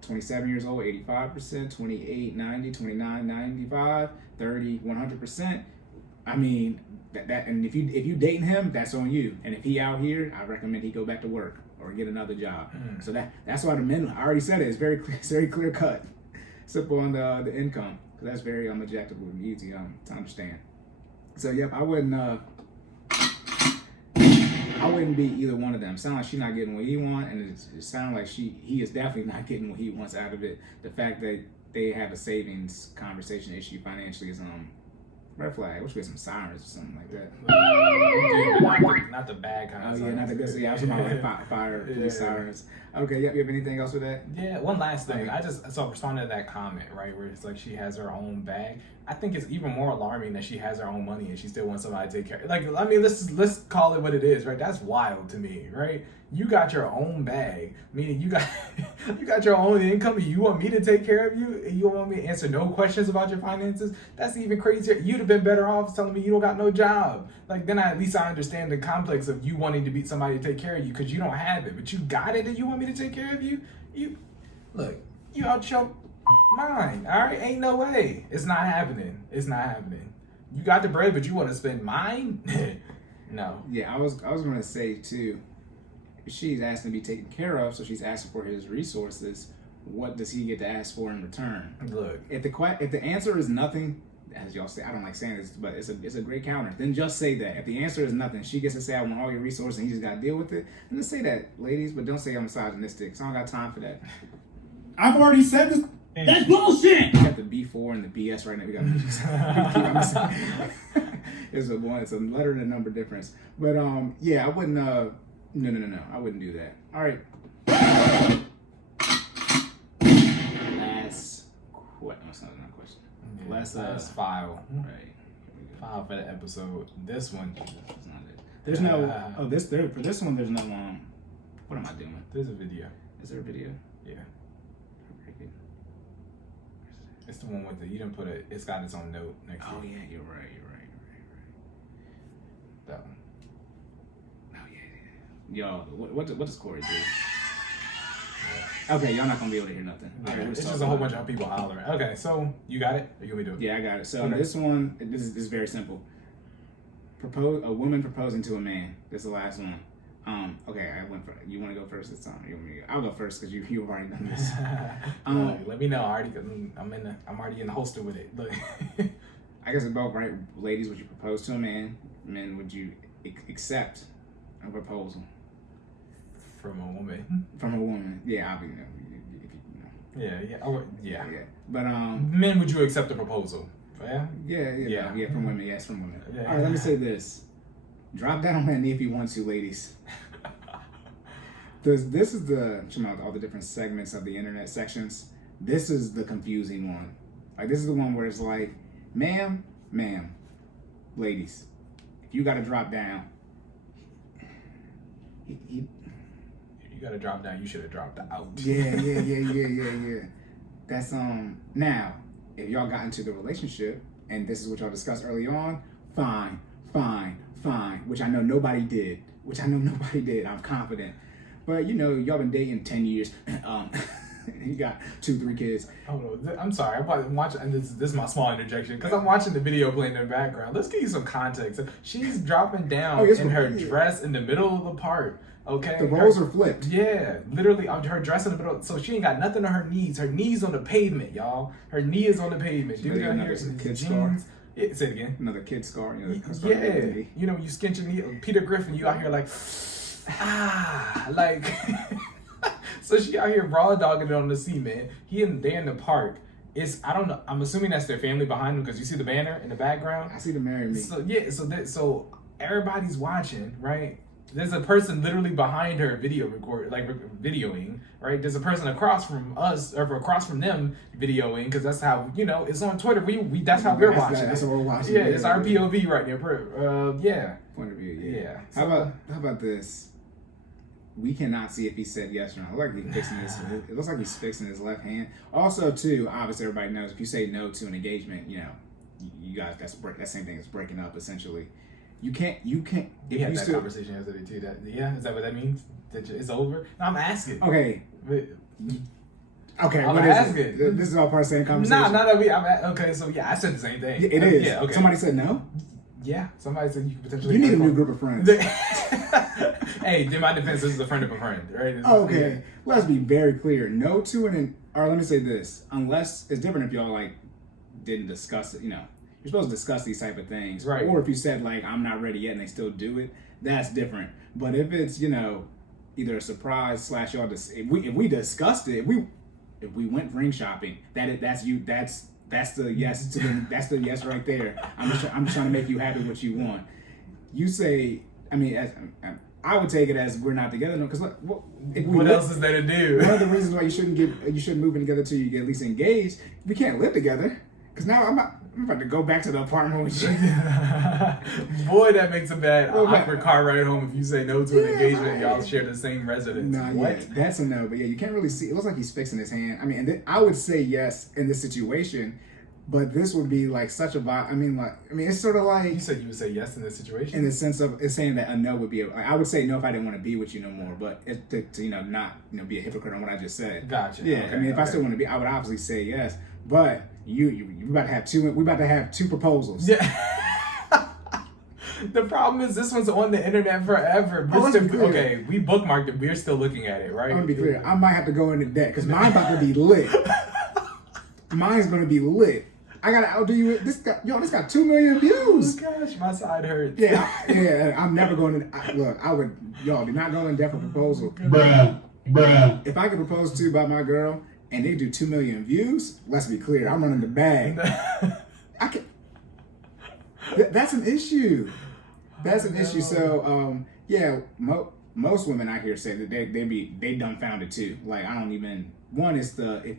27 years old, 85%, 28, 90, 29, 95, 30, 100%. I mean, that and if you dating him, that's on you. And if he out here, I recommend he go back to work or get another job. So that's why the men, I already said it, it's very clear cut. Simple on the income, because that's very objective and easy to understand. So yep, I wouldn't be either one of them. Sound like she's not getting what he wants, and it sounds like he is definitely not getting what he wants out of it. The fact that they have a savings conversation issue financially is red flag. I wish we had some sirens or something like that. Not the bad kind of sirens. Not the good. Yeah, I was talking about like fire police sirens. Okay, yep. You have anything else with that? Yeah, one last thing. I just responded to that comment, right, where it's like she has her own bag. I think it's even more alarming that she has her own money and she still wants somebody to take care. Like, I mean, let's call it what it is, right? That's wild to me, right? You got your own bag, meaning you got your own income, and you want me to take care of you, and you want me to answer no questions about your finances. That's even crazier. You'd have been better off telling me you don't got no job. Like, then at least I understand the complex of you wanting to be somebody to take care of you because you don't have it, but you got it and you want me to take care of you. You out your mind. All right, ain't no way. It's not happening. You got the bread, but you want to spend mine? No. Yeah, I was gonna say too. She's asking to be taken care of, so she's asking for his resources. What does he get to ask for in return? Look, if the answer is nothing, as y'all say, I don't like saying this, but it's a great counter. Then just say that. If the answer is nothing, she gets to say, I want all your resources, and he just got to deal with it. And just say that, ladies, but don't say I'm misogynistic. So I don't got time for that. I've already said this. That's bullshit. We got the B4 and the BS right now. We got it's a letter and a number difference. But yeah, I wouldn't. No. I wouldn't do that. All right. Last question. That's not another question. Last file. Right. File for the episode. This one. That's not it. There's no. For this one, there's no. What am I doing? There's a video. Is there a video? Yeah. It's the one with you didn't put it. It's got its own note next to it. Oh yeah, you're right. That one. Oh yeah. Y'all, what does Cory do? Okay, y'all not gonna be able to hear nothing. Yeah, it's just a whole bunch of people hollering. Okay, so you got it? Or you want me to do it? Yeah, I got it. So this one, this is very simple. A woman proposing to a man. This is the last one. Okay, you want to go first this time? I'll go first because you've already done this. Let me know. I'm already in the holster with it. Look. I guess it's both, right? Ladies, would you propose to a man? Men, would you accept a proposal from a woman? From a woman, yeah. Yeah. But men, would you accept a proposal? Yeah. Yeah. From women, yes, from women. Yeah. All right, let me say this. Drop down on that knee if you want to, ladies. This is all the different segments of the internet sections. This is the confusing one. Like, this is the one where it's like, ma'am, ladies, if you got to drop down, you got to drop down. You should have dropped out. Yeah. That's now, if y'all got into the relationship and this is what y'all discussed early on, fine. Which I know nobody did. I'm confident. But y'all been dating 10 years. You got 2-3 kids. Oh no, I'm sorry. I'm watching, and this is my small interjection because I'm watching the video playing in the background. Let's give you some context. She's dropping down in her dress in the middle of the part. Okay, the roles are flipped. Yeah, literally, her dress in the middle. So she ain't got nothing on her knees. Her knees on the pavement, y'all. Her knee is on the pavement. You got here kid scar. Yeah, say it again. Another kid scar. You know, you skinch your knee. Peter Griffin, you out here like, like. So she out here raw dogging it on the cement. They in the park. I don't know. I'm assuming that's their family behind them because you see the banner in the background. I see the marry me. So yeah, so everybody's watching, right? There's a person literally behind her videoing, right? There's a person across from us or across from them videoing because that's how it's on Twitter. We that's how we're watching. That's what we're watching. Yeah, it's our POV right there. Yeah. Point of view. Yeah. How about this? We cannot see if he said yes or no. It looks like he's fixing this. It looks like he's fixing his left hand. Also, too, obviously everybody knows if you say no to an engagement, you guys that same thing as breaking up essentially. You can't. We had that conversation yesterday too. Is that what that means? That it's over? No, I'm asking. Okay. Okay. I'm what asking. is it? This is all part of the same conversation. Nah, not that we. Okay, so yeah, I said the same thing. It is. Yeah. Okay. Somebody said no. Yeah. Somebody said you could potentially. You need a new group of friends. Hey, in my defense, this is a friend of a friend, right? Okay. Yeah. Let's be very clear. No to or let me say this. Unless it's different if y'all didn't discuss it. You're supposed to discuss these type of things, right? Or if you said I'm not ready yet and they still do it, that's different. But if it's either a surprise / y'all if we discussed it, if we went ring shopping, that's the yes that's the yes right there. I'm just trying to make you happy what you want. You say, I would take it as we're not together because what else is there to do? One of the reasons why you shouldn't move in together till you get at least engaged. We can't live together because now I'm about to go back to the apartment with you. Boy, that makes a bad awkward car ride home if you say no to an engagement. Y'all share the same residence. Nah, what? Yeah, that's a no. But yeah, you can't really see. It looks like he's fixing his hand. I would say yes in this situation, but this would be such a vibe. It's sort of like you said you would say yes in this situation. In the sense of it's saying that a no would be. I would say no if I didn't want to be with you no more. But to not be a hypocrite on what I just said. Gotcha. Yeah. Okay, if I still want to be, I would obviously say yes. But you about to have two. We about to have two proposals. Yeah. The problem is this one's on the internet forever. Okay, we bookmarked it. We're still looking at it, right? I'm gonna be clear. I might have to go into debt because mine's about to be lit. Mine's gonna be lit. I gotta outdo you. This got 2 million views. Oh gosh, my side hurts. Yeah. I'm never going to look. Y'all do not go in debt for proposal. Bruh. If I get proposed to by my girl and they do 2 million views, let's be clear. I'm running the bag. I can. That's an issue. That's an issue. So most women out here say that they dumbfounded too. I don't even. One is if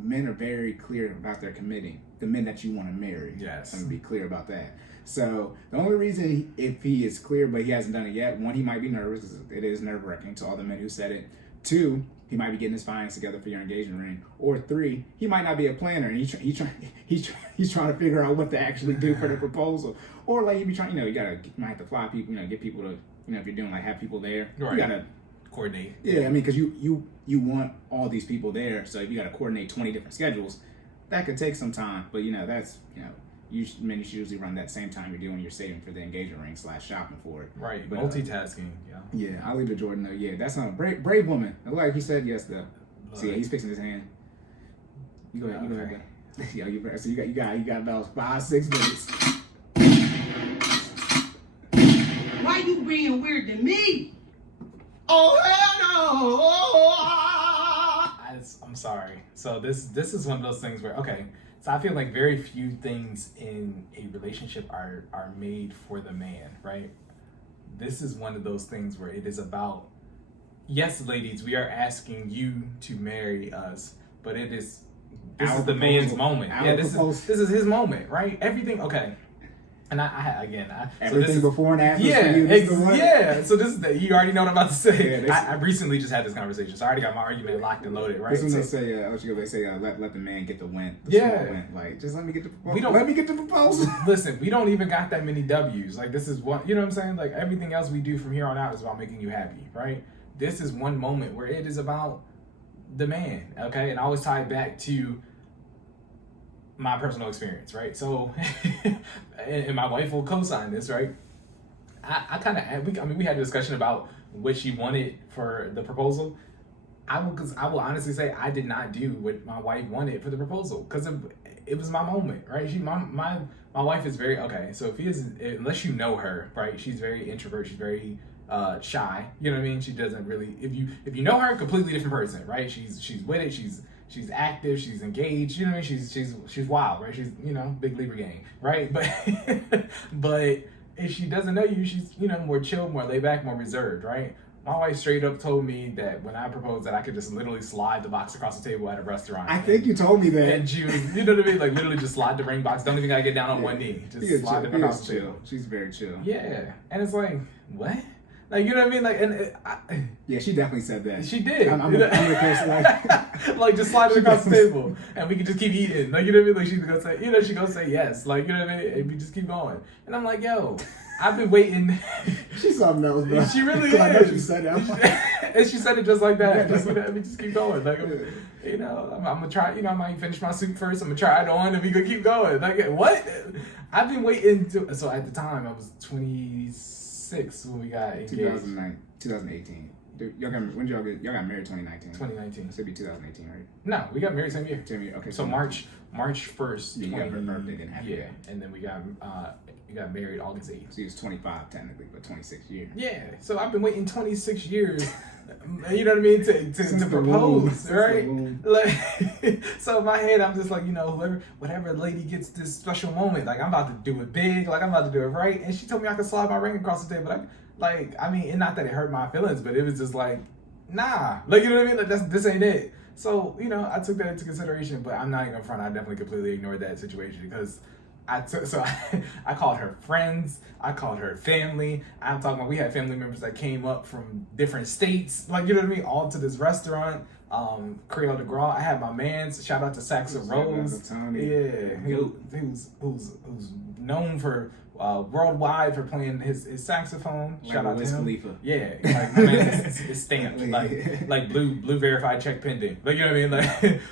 men are very clear about their committing. The men that you want to marry. Yes. I'm gonna be clear about that. So the only reason if he is clear but he hasn't done it yet, one, he might be nervous. It is nerve-wracking to all the men who said it. 2, he might be getting his finances together for your engagement ring. Or 3, he might not be a planner and he's trying to figure out what to actually do for the proposal. Or he be trying, you might have to fly people, get people to, if you're doing have people there, right. You gotta coordinate. Yeah, because you want all these people there, so if you gotta coordinate 20 different schedules, that could take some time. But that's men should usually run that same time you're doing your saving for the engagement ring / shopping for it. Right, but, multitasking. Yeah, I'll leave it to Jordan though. Yeah, that's not a brave woman. Like he said yes though. So yeah, he's fixing his hand. You go ahead. You go ahead. Yeah, so you got about 5-6 minutes. Why you being weird to me? Oh hell no! I'm sorry. So this is one of those things where so I feel like very few things in a relationship are made for the man, right? This is one of those things where it is about, yes, ladies, we are asking you to marry us, but this is the man's moment. This is his moment, right? Everything, okay. And everything before and after. Yeah, for you, yeah. So this is you already know what I'm about to say. I recently just had this conversation, so I already got my argument locked and loaded, right? This is when they say, let the man get the win. Just let me get the proposal. Let me get the proposal. Listen, we don't even got that many W's. This is what, you know what I'm saying? Everything else we do from here on out is about making you happy, right? This is one moment where it is about the man, okay? And I always tie it back to my personal experience, right? So, and my wife will co-sign this, right? We had a discussion about what she wanted for the proposal. I will honestly say I did not do what my wife wanted for the proposal because it was my moment, right? My wife is very So unless you know her, right? She's very introvert. She's very shy. You know what I mean? She doesn't really. If you know her, completely different person, right? She's with it. she's active, she's engaged. You know what I mean? She's wild, right? She's big Libra gang, right? But but if she doesn't know you, she's more chill, more laid back, more reserved, right? My wife straight up told me that when I proposed that I could just literally slide the box across the table at a restaurant. I think you told me that. And she was, you know what I mean? Like literally just slide the ring box. Don't even gotta get down on one knee. Just slide it across the table. She's very chill. Yeah. And it's like, what? Like, you know what I mean? Like, yeah, she definitely said that. She did. I'm the person like just slide it across the table, and we can just keep eating. Like, you know what I mean? Like she's gonna say, she gonna say yes. Like, you know what I mean? And we just keep going. And I'm like, yo, I've been waiting. She's something else, bro. She really is. I know she said it. And she said it just like that. Yeah, Like, we just keep going. Like, I'm gonna try. I might finish my soup first. I'm gonna try it on, and we gonna keep going. Like, what? I've been waiting to. So at the time, I was 26 when we got engaged. 2018. Dude, y'all got married 2019. 2019. So it'd be 2018, right? No, we got married same year. Okay. So March 1st. Yeah, you got her birthday didn't happen. Yeah, and then we got married August 8th. So he was 25 technically, but 26 years. Yeah, so I've been waiting 26 years. You know what I mean? To propose, right? Like, so in my head, I'm just like, whatever lady gets this special moment, like I'm about to do it big, like I'm about to do it right. And she told me I could slide my ring across the table. And not that it hurt my feelings, but it was just like, nah, like, you know what I mean? Like this ain't it. So, I took that into consideration, but I'm not even front. I definitely completely ignored that situation because I called her friends, I called her family. I'm talking about we had family members that came up from different states, like, you know what I mean, all to this restaurant, Creole de Gras. I had my man's, shout out to Saxa Rose. Yeah, who's known for worldwide for playing his saxophone. Like shout out to him. Khalifa. Yeah, like my man is stamped like blue verified check pending. Like, you know what I mean? Like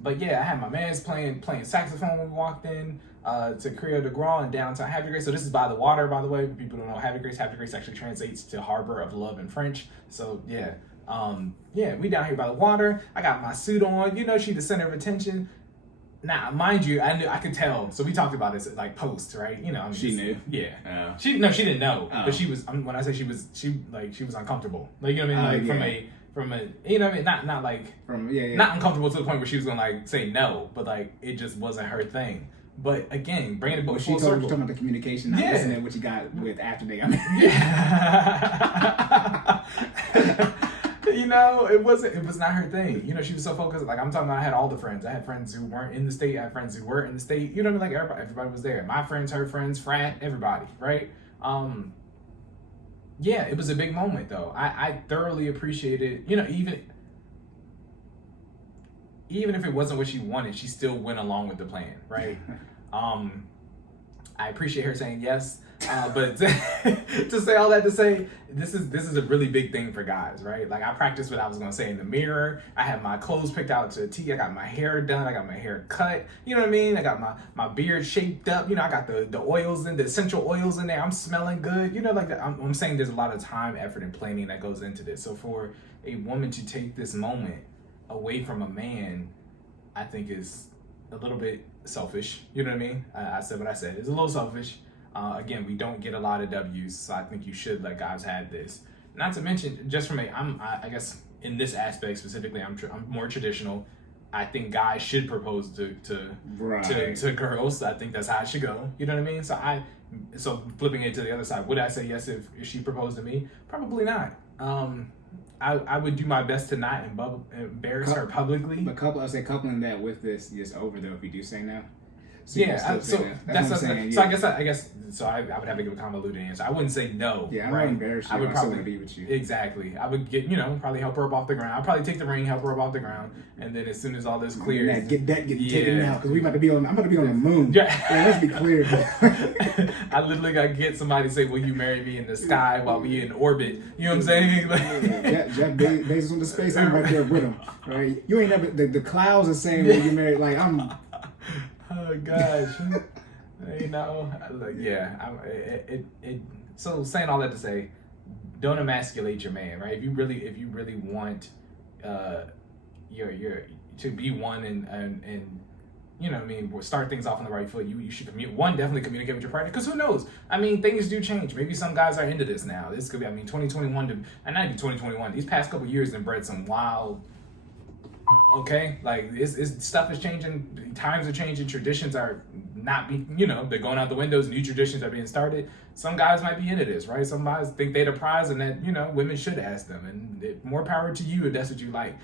but yeah, I had my man's playing saxophone when we walked in to Creole de Gras in downtown Havre de Grace. So this is by the water, by the way. People don't know Havre de Grace. Havre de Grace actually translates to Harbor of Love in French. So yeah, we down here by the water. I got my suit on. She the center of attention. Now, mind you, I could tell. So we talked about this like post, right? She knew. Yeah. She didn't know, but she was. When I say she was uncomfortable. Like, you know what I mean? Like from a you know what I mean? Not like not uncomfortable to the point where she was gonna like say no, but like it just wasn't her thing. But again, bringing it full circle. She talking about the communication, not listening to what you got with after they got married. It was not her thing. She was so focused. Like I'm talking about, I had all the friends. I had friends who weren't in the state. I had friends who were in the state. You know what I mean? Like everybody was there. My friends, her friends, frat, everybody, right? Yeah, it was a big moment though. I thoroughly appreciated, even if it wasn't what she wanted, she still went along with the plan, right? I appreciate her saying yes, but to say all that to say, this is a really big thing for guys, right? Like I practiced what I was gonna say in the mirror. I had my clothes picked out to a T. I got my hair done. I got my hair cut. You know what I mean? I got my beard shaped up. I got the oils the essential oils in there. I'm smelling good. Like I'm saying, there's a lot of time, effort, and planning that goes into this. So for a woman to take this moment away from a man, I think is a little bit selfish. You know what I mean? I said what I said. It's a little selfish. Again, we don't get a lot of W's, so I think you should let guys have this. Not to mention, just from I guess in this aspect specifically, I'm more traditional. I think guys should propose to girls. I think that's how it should go. You know what I mean? So flipping it to the other side, would I say yes if she proposed to me? Probably not. I would do my best to not embarrass her publicly. But coupling that with this is over though if you do say no. So that's what I'm saying. So I guess I would have to give a convoluted answer. I wouldn't say no. Yeah, I'm not embarrassed. I would probably be with you. Exactly. I would get probably help her up off the ground. I'd probably take the ring, help her up off the ground, and then as soon as all this clears, get taken out because I'm about to be on the moon. Yeah, let's be clear. I literally gotta get somebody to say, "Will you marry me in the sky while we in orbit?" You know what I'm saying? Jeff Bezos on the space. I'm right there with him. Right? You ain't never the clouds are saying will you marry? Like I'm. Oh gosh, So saying all that to say, don't emasculate your man, right? If you really want, your to be one and you know what I mean, we'll start things off on the right foot. You should definitely communicate with your partner, because who knows? I mean, things do change. Maybe some guys are into this now. This could be, 2021 and not even 2021. These past couple years have bred some wild Okay, like it's stuff is changing, times are changing, traditions are not being, they're going out the windows, new traditions are being started. Some guys might be into this, right? Some guys think they're the prize and that, women should ask them, and more power to you if that's what you like.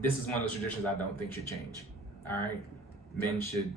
This is one of those traditions I don't think should change. All right, men should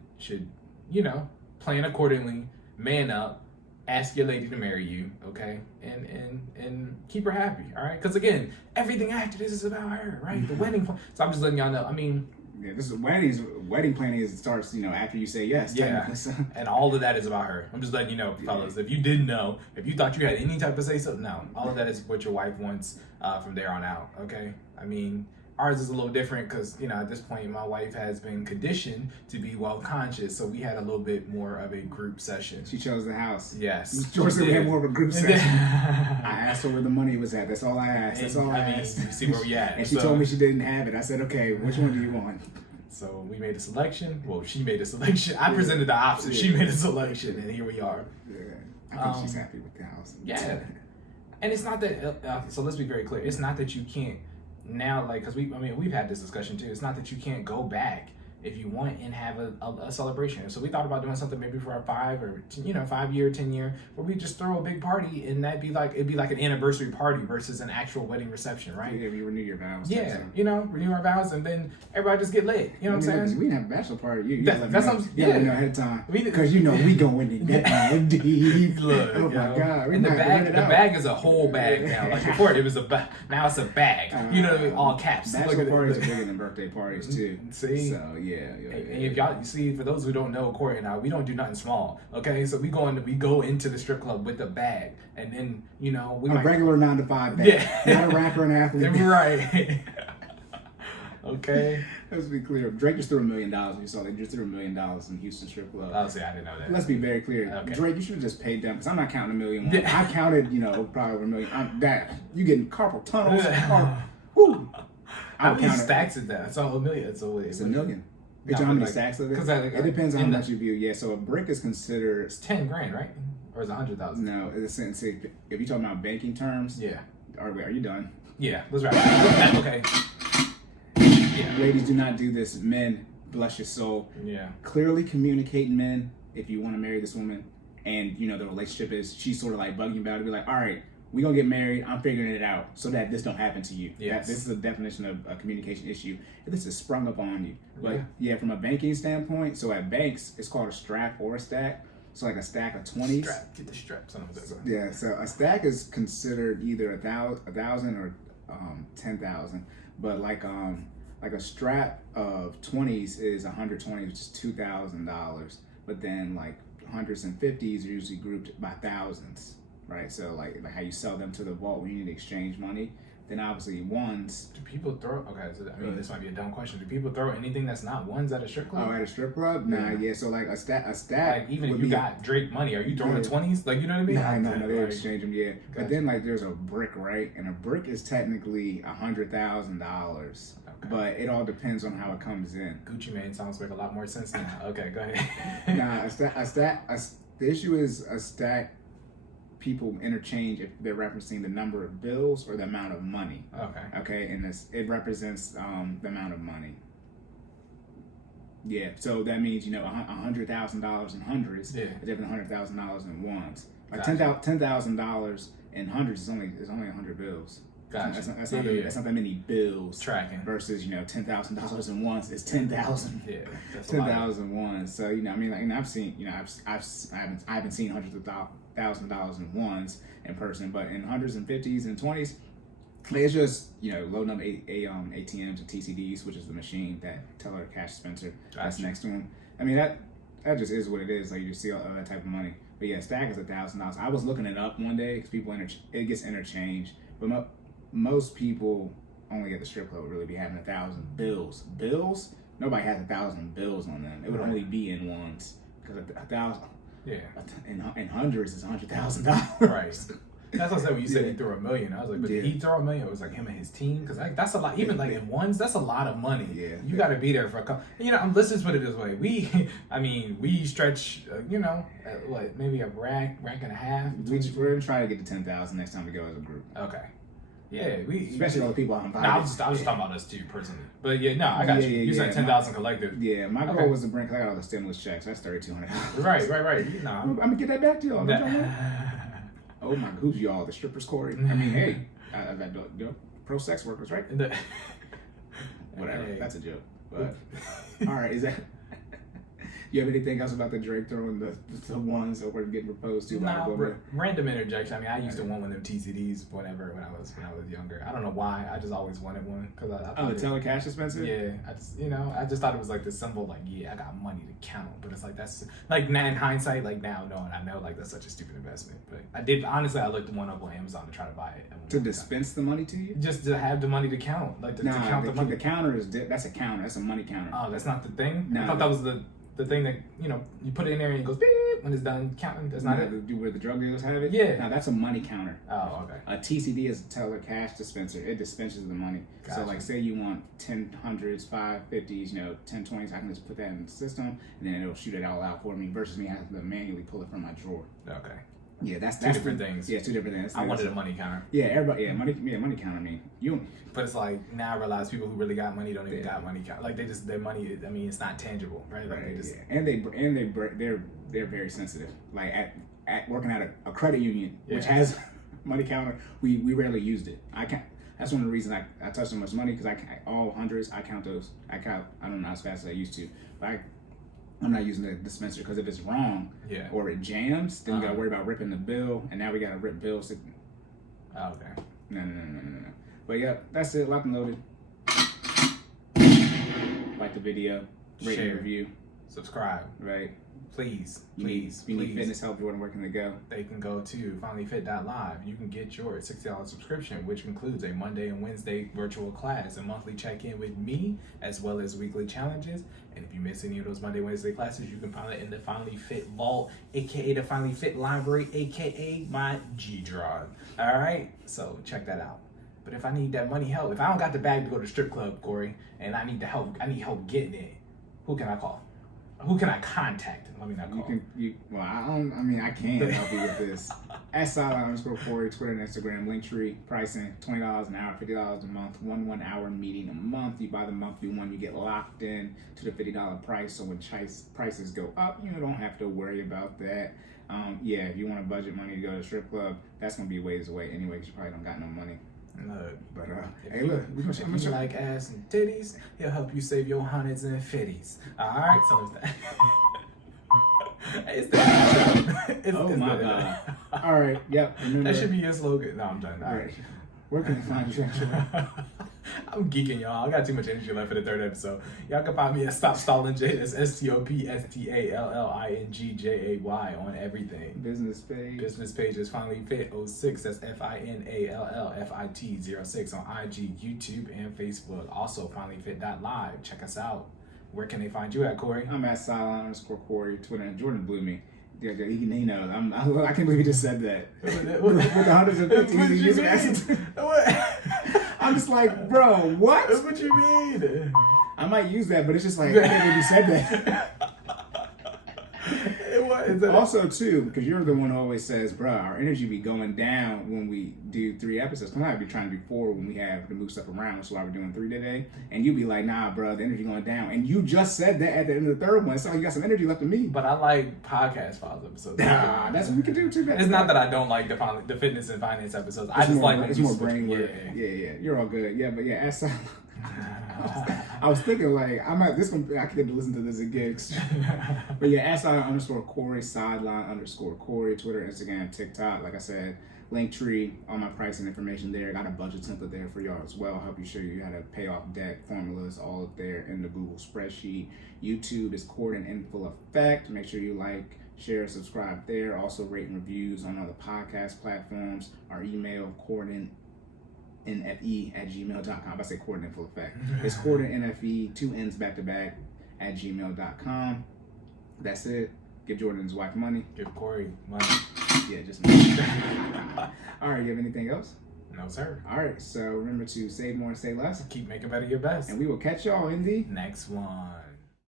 plan accordingly, man up, ask your lady to marry you, okay, and keep her happy, all right? Because again, everything after this is about her, right? The wedding. So I'm just letting y'all know. I mean, yeah, this is wedding planning starts, after you say yes. Yeah, so. And all of that is about her. I'm just letting you know, fellas. If you didn't know, if you thought you had any type of say so, no. All of that is what your wife wants from there on out, okay? I mean, ours is a little different because, at this point, my wife has been conditioned to be well-conscious, so we had a little bit more of a group session. She chose the house. Yes. George said we had more of a group session. I asked her where the money was at. That's all I asked. That's all I asked. You see where we at. And she told me she didn't have it. I said, okay, which one do you want? So we made a selection. Well, she made a selection. I presented the option. She made a selection, and here we are. Yeah. I think she's happy with the house. Yeah. And it's not that, so let's be very clear. It's not that you can't now, like, because we've had this discussion too. It's not that you can't go back if you want and have a celebration. So we thought about doing something maybe for our 5 or 5 year, 10 year, where we just throw a big party, and it'd be like an anniversary party versus an actual wedding reception, right? Yeah, we renew your vows. Yeah, renew our vows, and then everybody just get lit. You know what I'm saying? We didn't have a bachelor party. That's what I'm saying. Yeah, ahead of time. Because we going in that deep. Look, oh my God. And the bag is a whole bag now. Like before, it was a bag. Now it's a bag. All caps. Bachelor parties are bigger than birthday parties too. See? So yeah. And if y'all, you see, for those who don't know, Corey and I, we don't do nothing small. Okay, so we go into the strip club with a bag, and then we a regular 9 to 5 bag. Yeah. Not a rapper and athlete. Right. Okay. Let's be clear. Drake just threw $1 million. You saw they just threw $1 million in Houston strip club. Oh, see, I didn't know that. Let's be very clear. Okay. Drake, you should have just paid them because I'm not counting $1 million. I counted, probably over $1 million. You getting carpal tunnels? Woo. How many stacks is that? It's all $1 million. It's $1 million. You know how many stacks of it? It depends on how much you view. Yeah, so a brick is considered. It's $10,000, right? Or is it $100,000? No, if you're talking about banking terms. Yeah. Are you done? Yeah, let's wrap it. Okay. Yeah. Ladies, do not do this. Men, bless your soul. Yeah. Clearly communicate, men, if you want to marry this woman, and the relationship is she's sort of like bugging you about it. Be like, all right, we're gonna get married. I'm figuring it out so that this don't happen to you. Yes. This is a definition of a communication issue. If this is sprung up on you. But yeah, from a banking standpoint, so at banks, it's called a strap or a stack. So like a stack of 20s. Strap. Get the straps on. Yeah, so a stack is considered either 1,000 or 10,000. But like a strap of 20s is 120, which is $2,000. But then like hundreds and 50s are usually grouped by thousands. Right, so like how you sell them to the vault when you need to exchange money. Then obviously ones. Do people throw? Okay, so this might be a dumb question. Do people throw anything that's not ones at a strip club? Oh, at a strip club? Nah, yeah. So like a stack. Like even if you got Drake money, are you throwing the 20s? Like you know what I mean? No, they exchange them. Yeah, but then like there's a brick, right? And a brick is technically $100,000. But it all depends on how it comes in. Gucci Mane sounds like a lot more sense now. Okay, go ahead. Nah, the issue is a stack. People interchange if they're referencing the number of bills or the amount of money. Okay, and it represents the amount of money. Yeah, so that means $100,000 in hundreds is different than $100,000 in ones. Like $10,000 in hundreds is only 100 bills. Gotcha. That's not that many bills. Tracking versus $10,000 in ones is 10,000. Yeah, 10,000 ones. So I've seen I haven't seen hundreds of $1,000 in ones in person, but in hundreds and 50s and 20s, it's just loading up ATMs and TCDs, which is the machine that teller cash dispenser that's next to them. I mean that just is what it is. Like you just see all that type of money. But yeah, stack is $1,000. I was looking it up one day because people it gets interchanged, but most people only at the strip club would really be having 1,000 bills. Bills? Nobody has 1,000 bills on them. It would only be in ones because 1,000. Yeah. In hundreds is $100,000. Right. That's what I said when you said he threw $1 million. I was like, but did he throw $1 million? It was like him and his team because that's a lot. Even like in ones, that's a lot of money. Yeah. You got to be there for a couple. Let's just put it this way. We stretch. Maybe a rack and a half. We're gonna try to get to 10,000 next time we go as a group. Okay. Yeah, especially all the people I'm No, I was just talking about us too personally. But yeah, no, I got you. You said 10,000 collective. Yeah, my goal was to bring. I got all the stimulus checks. That's $3,200. Right. No, I'm gonna get that back to y'all. Oh my, who's y'all? The strippers, Cory. I mean, hey, pro sex workers, right? Whatever. Hey. That's a joke. But all right, is that? You have anything else about the Drake throwing the ones that were getting proposed to? Random interjection. I mean, I used to want one of them TCDs when I was younger. I don't know why. I just always wanted one because I thought the telecash dispenser. Yeah, I just thought it was like the symbol, like I got money to count. But it's like that's like now in hindsight, like now knowing I know like that's such a stupid investment. But I did honestly, I looked one up on Amazon to try to buy it. To dispense the money to you? Just to have the money to count, like to count the money. The counter is that's a counter. That's a money counter. Oh, that's not the thing. No, I thought that was the thing that you put it in there and it goes beep when it's done counting. That's not it. Where the drug dealers have it. Yeah. Now that's a money counter. Oh, okay. A TCD is a teller cash dispenser. It dispenses the money. Gotcha. So like, say you want 10 hundreds, 550s, 10 20s, I can just put that in the system and then it'll shoot it all out for me. Versus me having to manually pull it from my drawer. Okay. Yeah, that's two different things. Yeah, two different things. I wanted a money counter. Yeah, everybody. Yeah, money counter. I mean, you. But it's like now I realize people who really got money don't even got money counter. Like their money. I mean, it's not tangible, right? Like they just they're very sensitive. Like at working at a credit union, which has money counter, we rarely used it. I can't. That's one of the reasons I touch so much money because all hundreds I count those. I don't know as fast as I used to, but I'm not using the dispenser because if it's wrong or it jams, then you gotta worry about ripping the bill, and now we gotta rip bills. Oh, okay. No. But yeah, that's it. Locked and loaded. Like the video, rate and review, subscribe. Right. Please. You need fitness help. Jordan, where can they go? They can go to FinallyFit.live. You can get your $60 subscription, which includes a Monday and Wednesday virtual class, a monthly check-in with me, as well as weekly challenges. And if you miss any of those Monday, Wednesday classes, you can find it in the FinallyFit Vault, aka the FinallyFit Library, aka my G Drive. All right, so check that out. But if I need that money help, if I don't got the bag to go to the strip club, Cory, and I need help getting it, who can I call? Who can I contact? Let me not call. I can help you with this. At @Cory, Twitter and Instagram, Linktree, pricing $20 an hour, $50 a month, 1 hour meeting a month. You buy the monthly one, you get locked in to the $50 price. So when prices go up, you don't have to worry about that. If you want to budget money to go to the strip club, that's gonna be ways away anyway, because you probably don't got no money. Look, but hey, look, if you like ass and titties, he'll help you save your hundreds and fifties. All right, so it's that. Oh my god! All right, yep. Remember, that should be your slogan. No, I'm done. All right. Where can I find you? I'm geeking, y'all. I got too much energy left for the 3rd episode. Y'all can find me at Stop Stalling J. That's STOPSTALLINGJAY on everything. Business page is FinallyFit06. That's FINALLFIT06 on IG, YouTube, and Facebook. Also, FinallyFit.live. Check us out. Where can they find you at, Cory? I'm at @Cory, Twitter, and Jordan blew me. Yeah, he knows. I can't believe he just said that. With the hundreds and fifties. I'm just like, bro, what? That's what you mean. I might use that, but it's just like, I can't believe you said that. Also, too, because you're the one who always says, bro, our energy be going down when we do 3 episodes. Come on, I'd be trying to do 4 when we have to move stuff around. That's why we're doing 3 today. And you be like, nah, bro, the energy going down. And you just said that at the end of the 3rd one. So you got some energy left in me. But I like podcast files episodes. Nah, that's what we can do too. It's not that I don't like the fitness and finance episodes. I just like it's more brain work. Yeah. You're all good. Yeah, but yeah, I was thinking like I can get to listen to this again. But yeah, @Cory, _Cory, Twitter, Instagram, TikTok. Like I said, Linktree, all my pricing information there. Got a budget template there for y'all as well. Help you show you how to pay off debt, formulas, all up there in the Google spreadsheet. YouTube is Cordan in full effect. Make sure you like, share, subscribe there. Also rate and reviews on other podcast platforms. Our email, CordanNFE@gmail.com. I say Cordan in full effect. It's CordanNFE, 2 N's back to back @gmail.com. That's it. Give Jordan's wife money. Give Cory money. Yeah, just money. All right, you have anything else? No, sir. All right, so remember to save more and say less. Keep making better your best. And we will catch y'all in the next one.